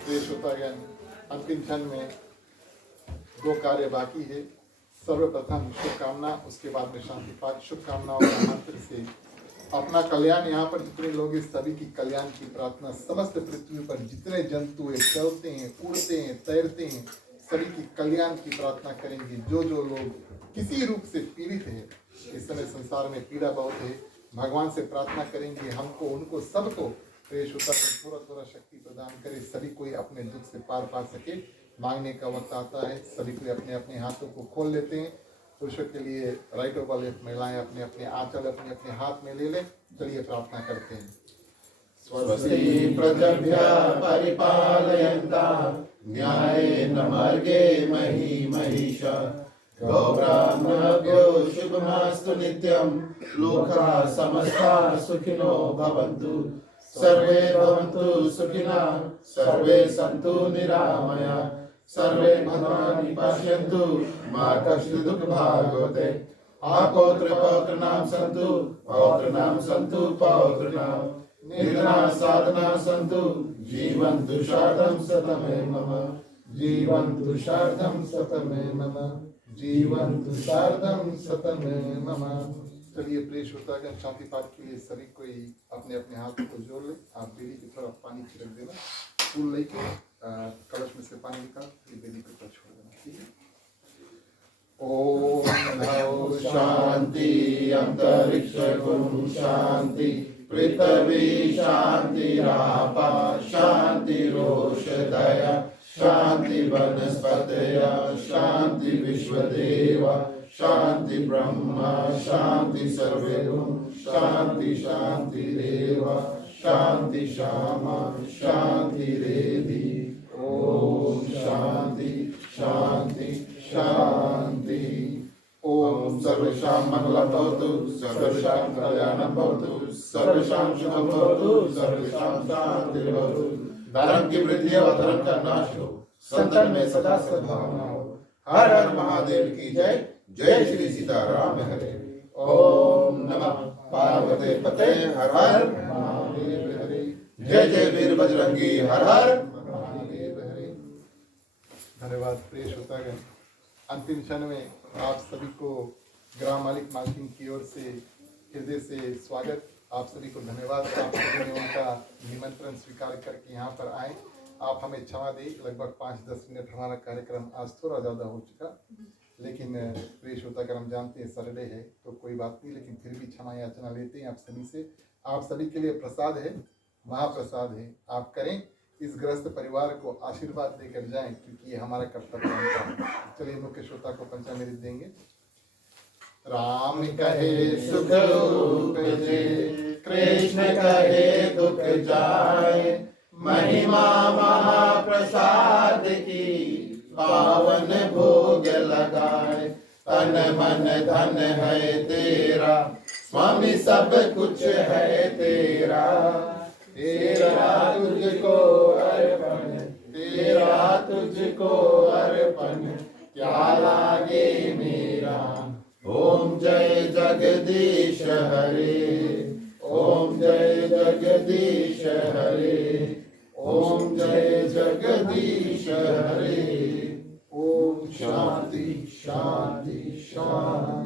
प्रिय श्रोतागण, अंतिम क्षण में 2 कार्य बाकी है। सर्वप्रथम शुभकामना, उसके बाद में शांति पाठ। शुभकामनाओं का मंत्र से अपना कल्याण, यहाँ पर जितने लोग हैं सभी की कल्याण की प्रार्थना। समस्त पृथ्वी पर जितने जंतु हैं, चलते हैं, उड़ते हैं, तैरते हैं, सभी की कल्याण की प्रार्थना करेंगे। जो जो लोग किसी रूप से पीड़ित है, इस समय संसार में पीड़ा बहुत है, भगवान से प्रार्थना करेंगे हमको, उनको, सबको प्रेष होता है थोड़ा शक्ति प्रदान करे, सभी कोई अपने दुख से पार पा सके। मांगने का वक्त आता है, सभी कोई अपने अपने हाथों को खोल लेते हैं। पुरुषों के लिए राइट ओवर लेफ्ट, महिलाएं अपने अपने आंचल अपने अपने हाथ में ले लें। चलिए प्रार्थना करते हैं। स्वस्ति प्रजभ्यः परिपालयन्तां न्यायेन मार्गेण महीं महिषा गोब्राह्मणेभ्यो शुभमस्तु नित्यं। लोकाः समस्ताः सुखिनो भवन्तु, सर्वे भवन्तु सुखिनः, सर्वे सन्तु निरामयाः, सर्वे भद्राणि पश्यन्तु, मा कश्चित् दुःखभाग्। अपौत्र पौत्रणां सन्तु, पौत्रणां सन्तु पौत्रणां, निधना साधना सन्तु, जीवन्तु शारदं शतमे मम, जीवन्तु शारदं शतमे मम, जीवन्तु शारदं शतमे मम। चलिए प्रिय श्रोतागण, शांति पाठ के लिए सभी कोई अपने अपने हाथों को जोड़ ले। आप बेदी की तरफ पानी छिड़क देना, फूल लेके कलश में से पानी निकाल बेदी की तरफ छोड़ देना, ठीक है। ओम नमो शांति अंतरिक्षं शांति, पृथ्वी शांति, रापा शांति, रोषधया शांति, वनस्पतयः शांति, विश्वदेवा शांति, ब्रह्मा शांति, सर्वे भूत शांति शांतिरेव, शांति श्यामा शांतिरेधि। ओम शांति शांति शांति। ओम सर्वेषां मंगलं भवतु, सर्वेषां कल्याणं भवतु, सर्वेषां शुभं भवतु, सर्वेषां शान्तिर्भवतु। धर्म की वृद्धि और धर्म का नाश हो, संतन में सदा सद्भावना हो। हर हर महादेव की जय। जय श्री सीताराम हरे। ओम नमः पार्वते पते हर हर महादेव हरे। जय जय वीर बजरंगी हर हर महादेव हरे। धन्यवाद प्रिय श्रोतागण, अंतिम क्षण में आप सभी को ग्राम मालिक मालकिन की ओर से हृदय से स्वागत। आप सभी को धन्यवाद। आप सभी ने उनका निमंत्रण स्वीकार करके यहाँ पर आए। आप हमें क्षमा दें, लगभग 5-10 मिनट हमारा कार्यक्रम आज थोड़ा ज़्यादा हो चुका, लेकिन प्रिय श्रोतागण हम जानते हैं सैटरडे है तो कोई बात नहीं, लेकिन फिर भी क्षमा याचना लेते हैं आप सभी से। आप सभी के लिए प्रसाद है, महाप्रसाद है, आप करें, इस ग्रस्त परिवार को आशीर्वाद देकर जाएं, क्योंकि ये हमारा कर्तव्य बनता है। चलिए मुख्य श्रोता को पंचामृत देंगे। राम कहे सुख उपजे, कृष्ण कहे दुख जाए, महिमा महाप्रसाद की पावन भोग लगाए। तन मन धन है तेरा, स्वामी सब कुछ है तेरा, तेरा तुझको अर्पण, तेरा तुझको अर्पण, क्या लागे मेरा। ओम जय जगदीश हरे, ओम जय जगदीश हरे, ओम जय जगदीश हरे। ओम शांति शांति शांति।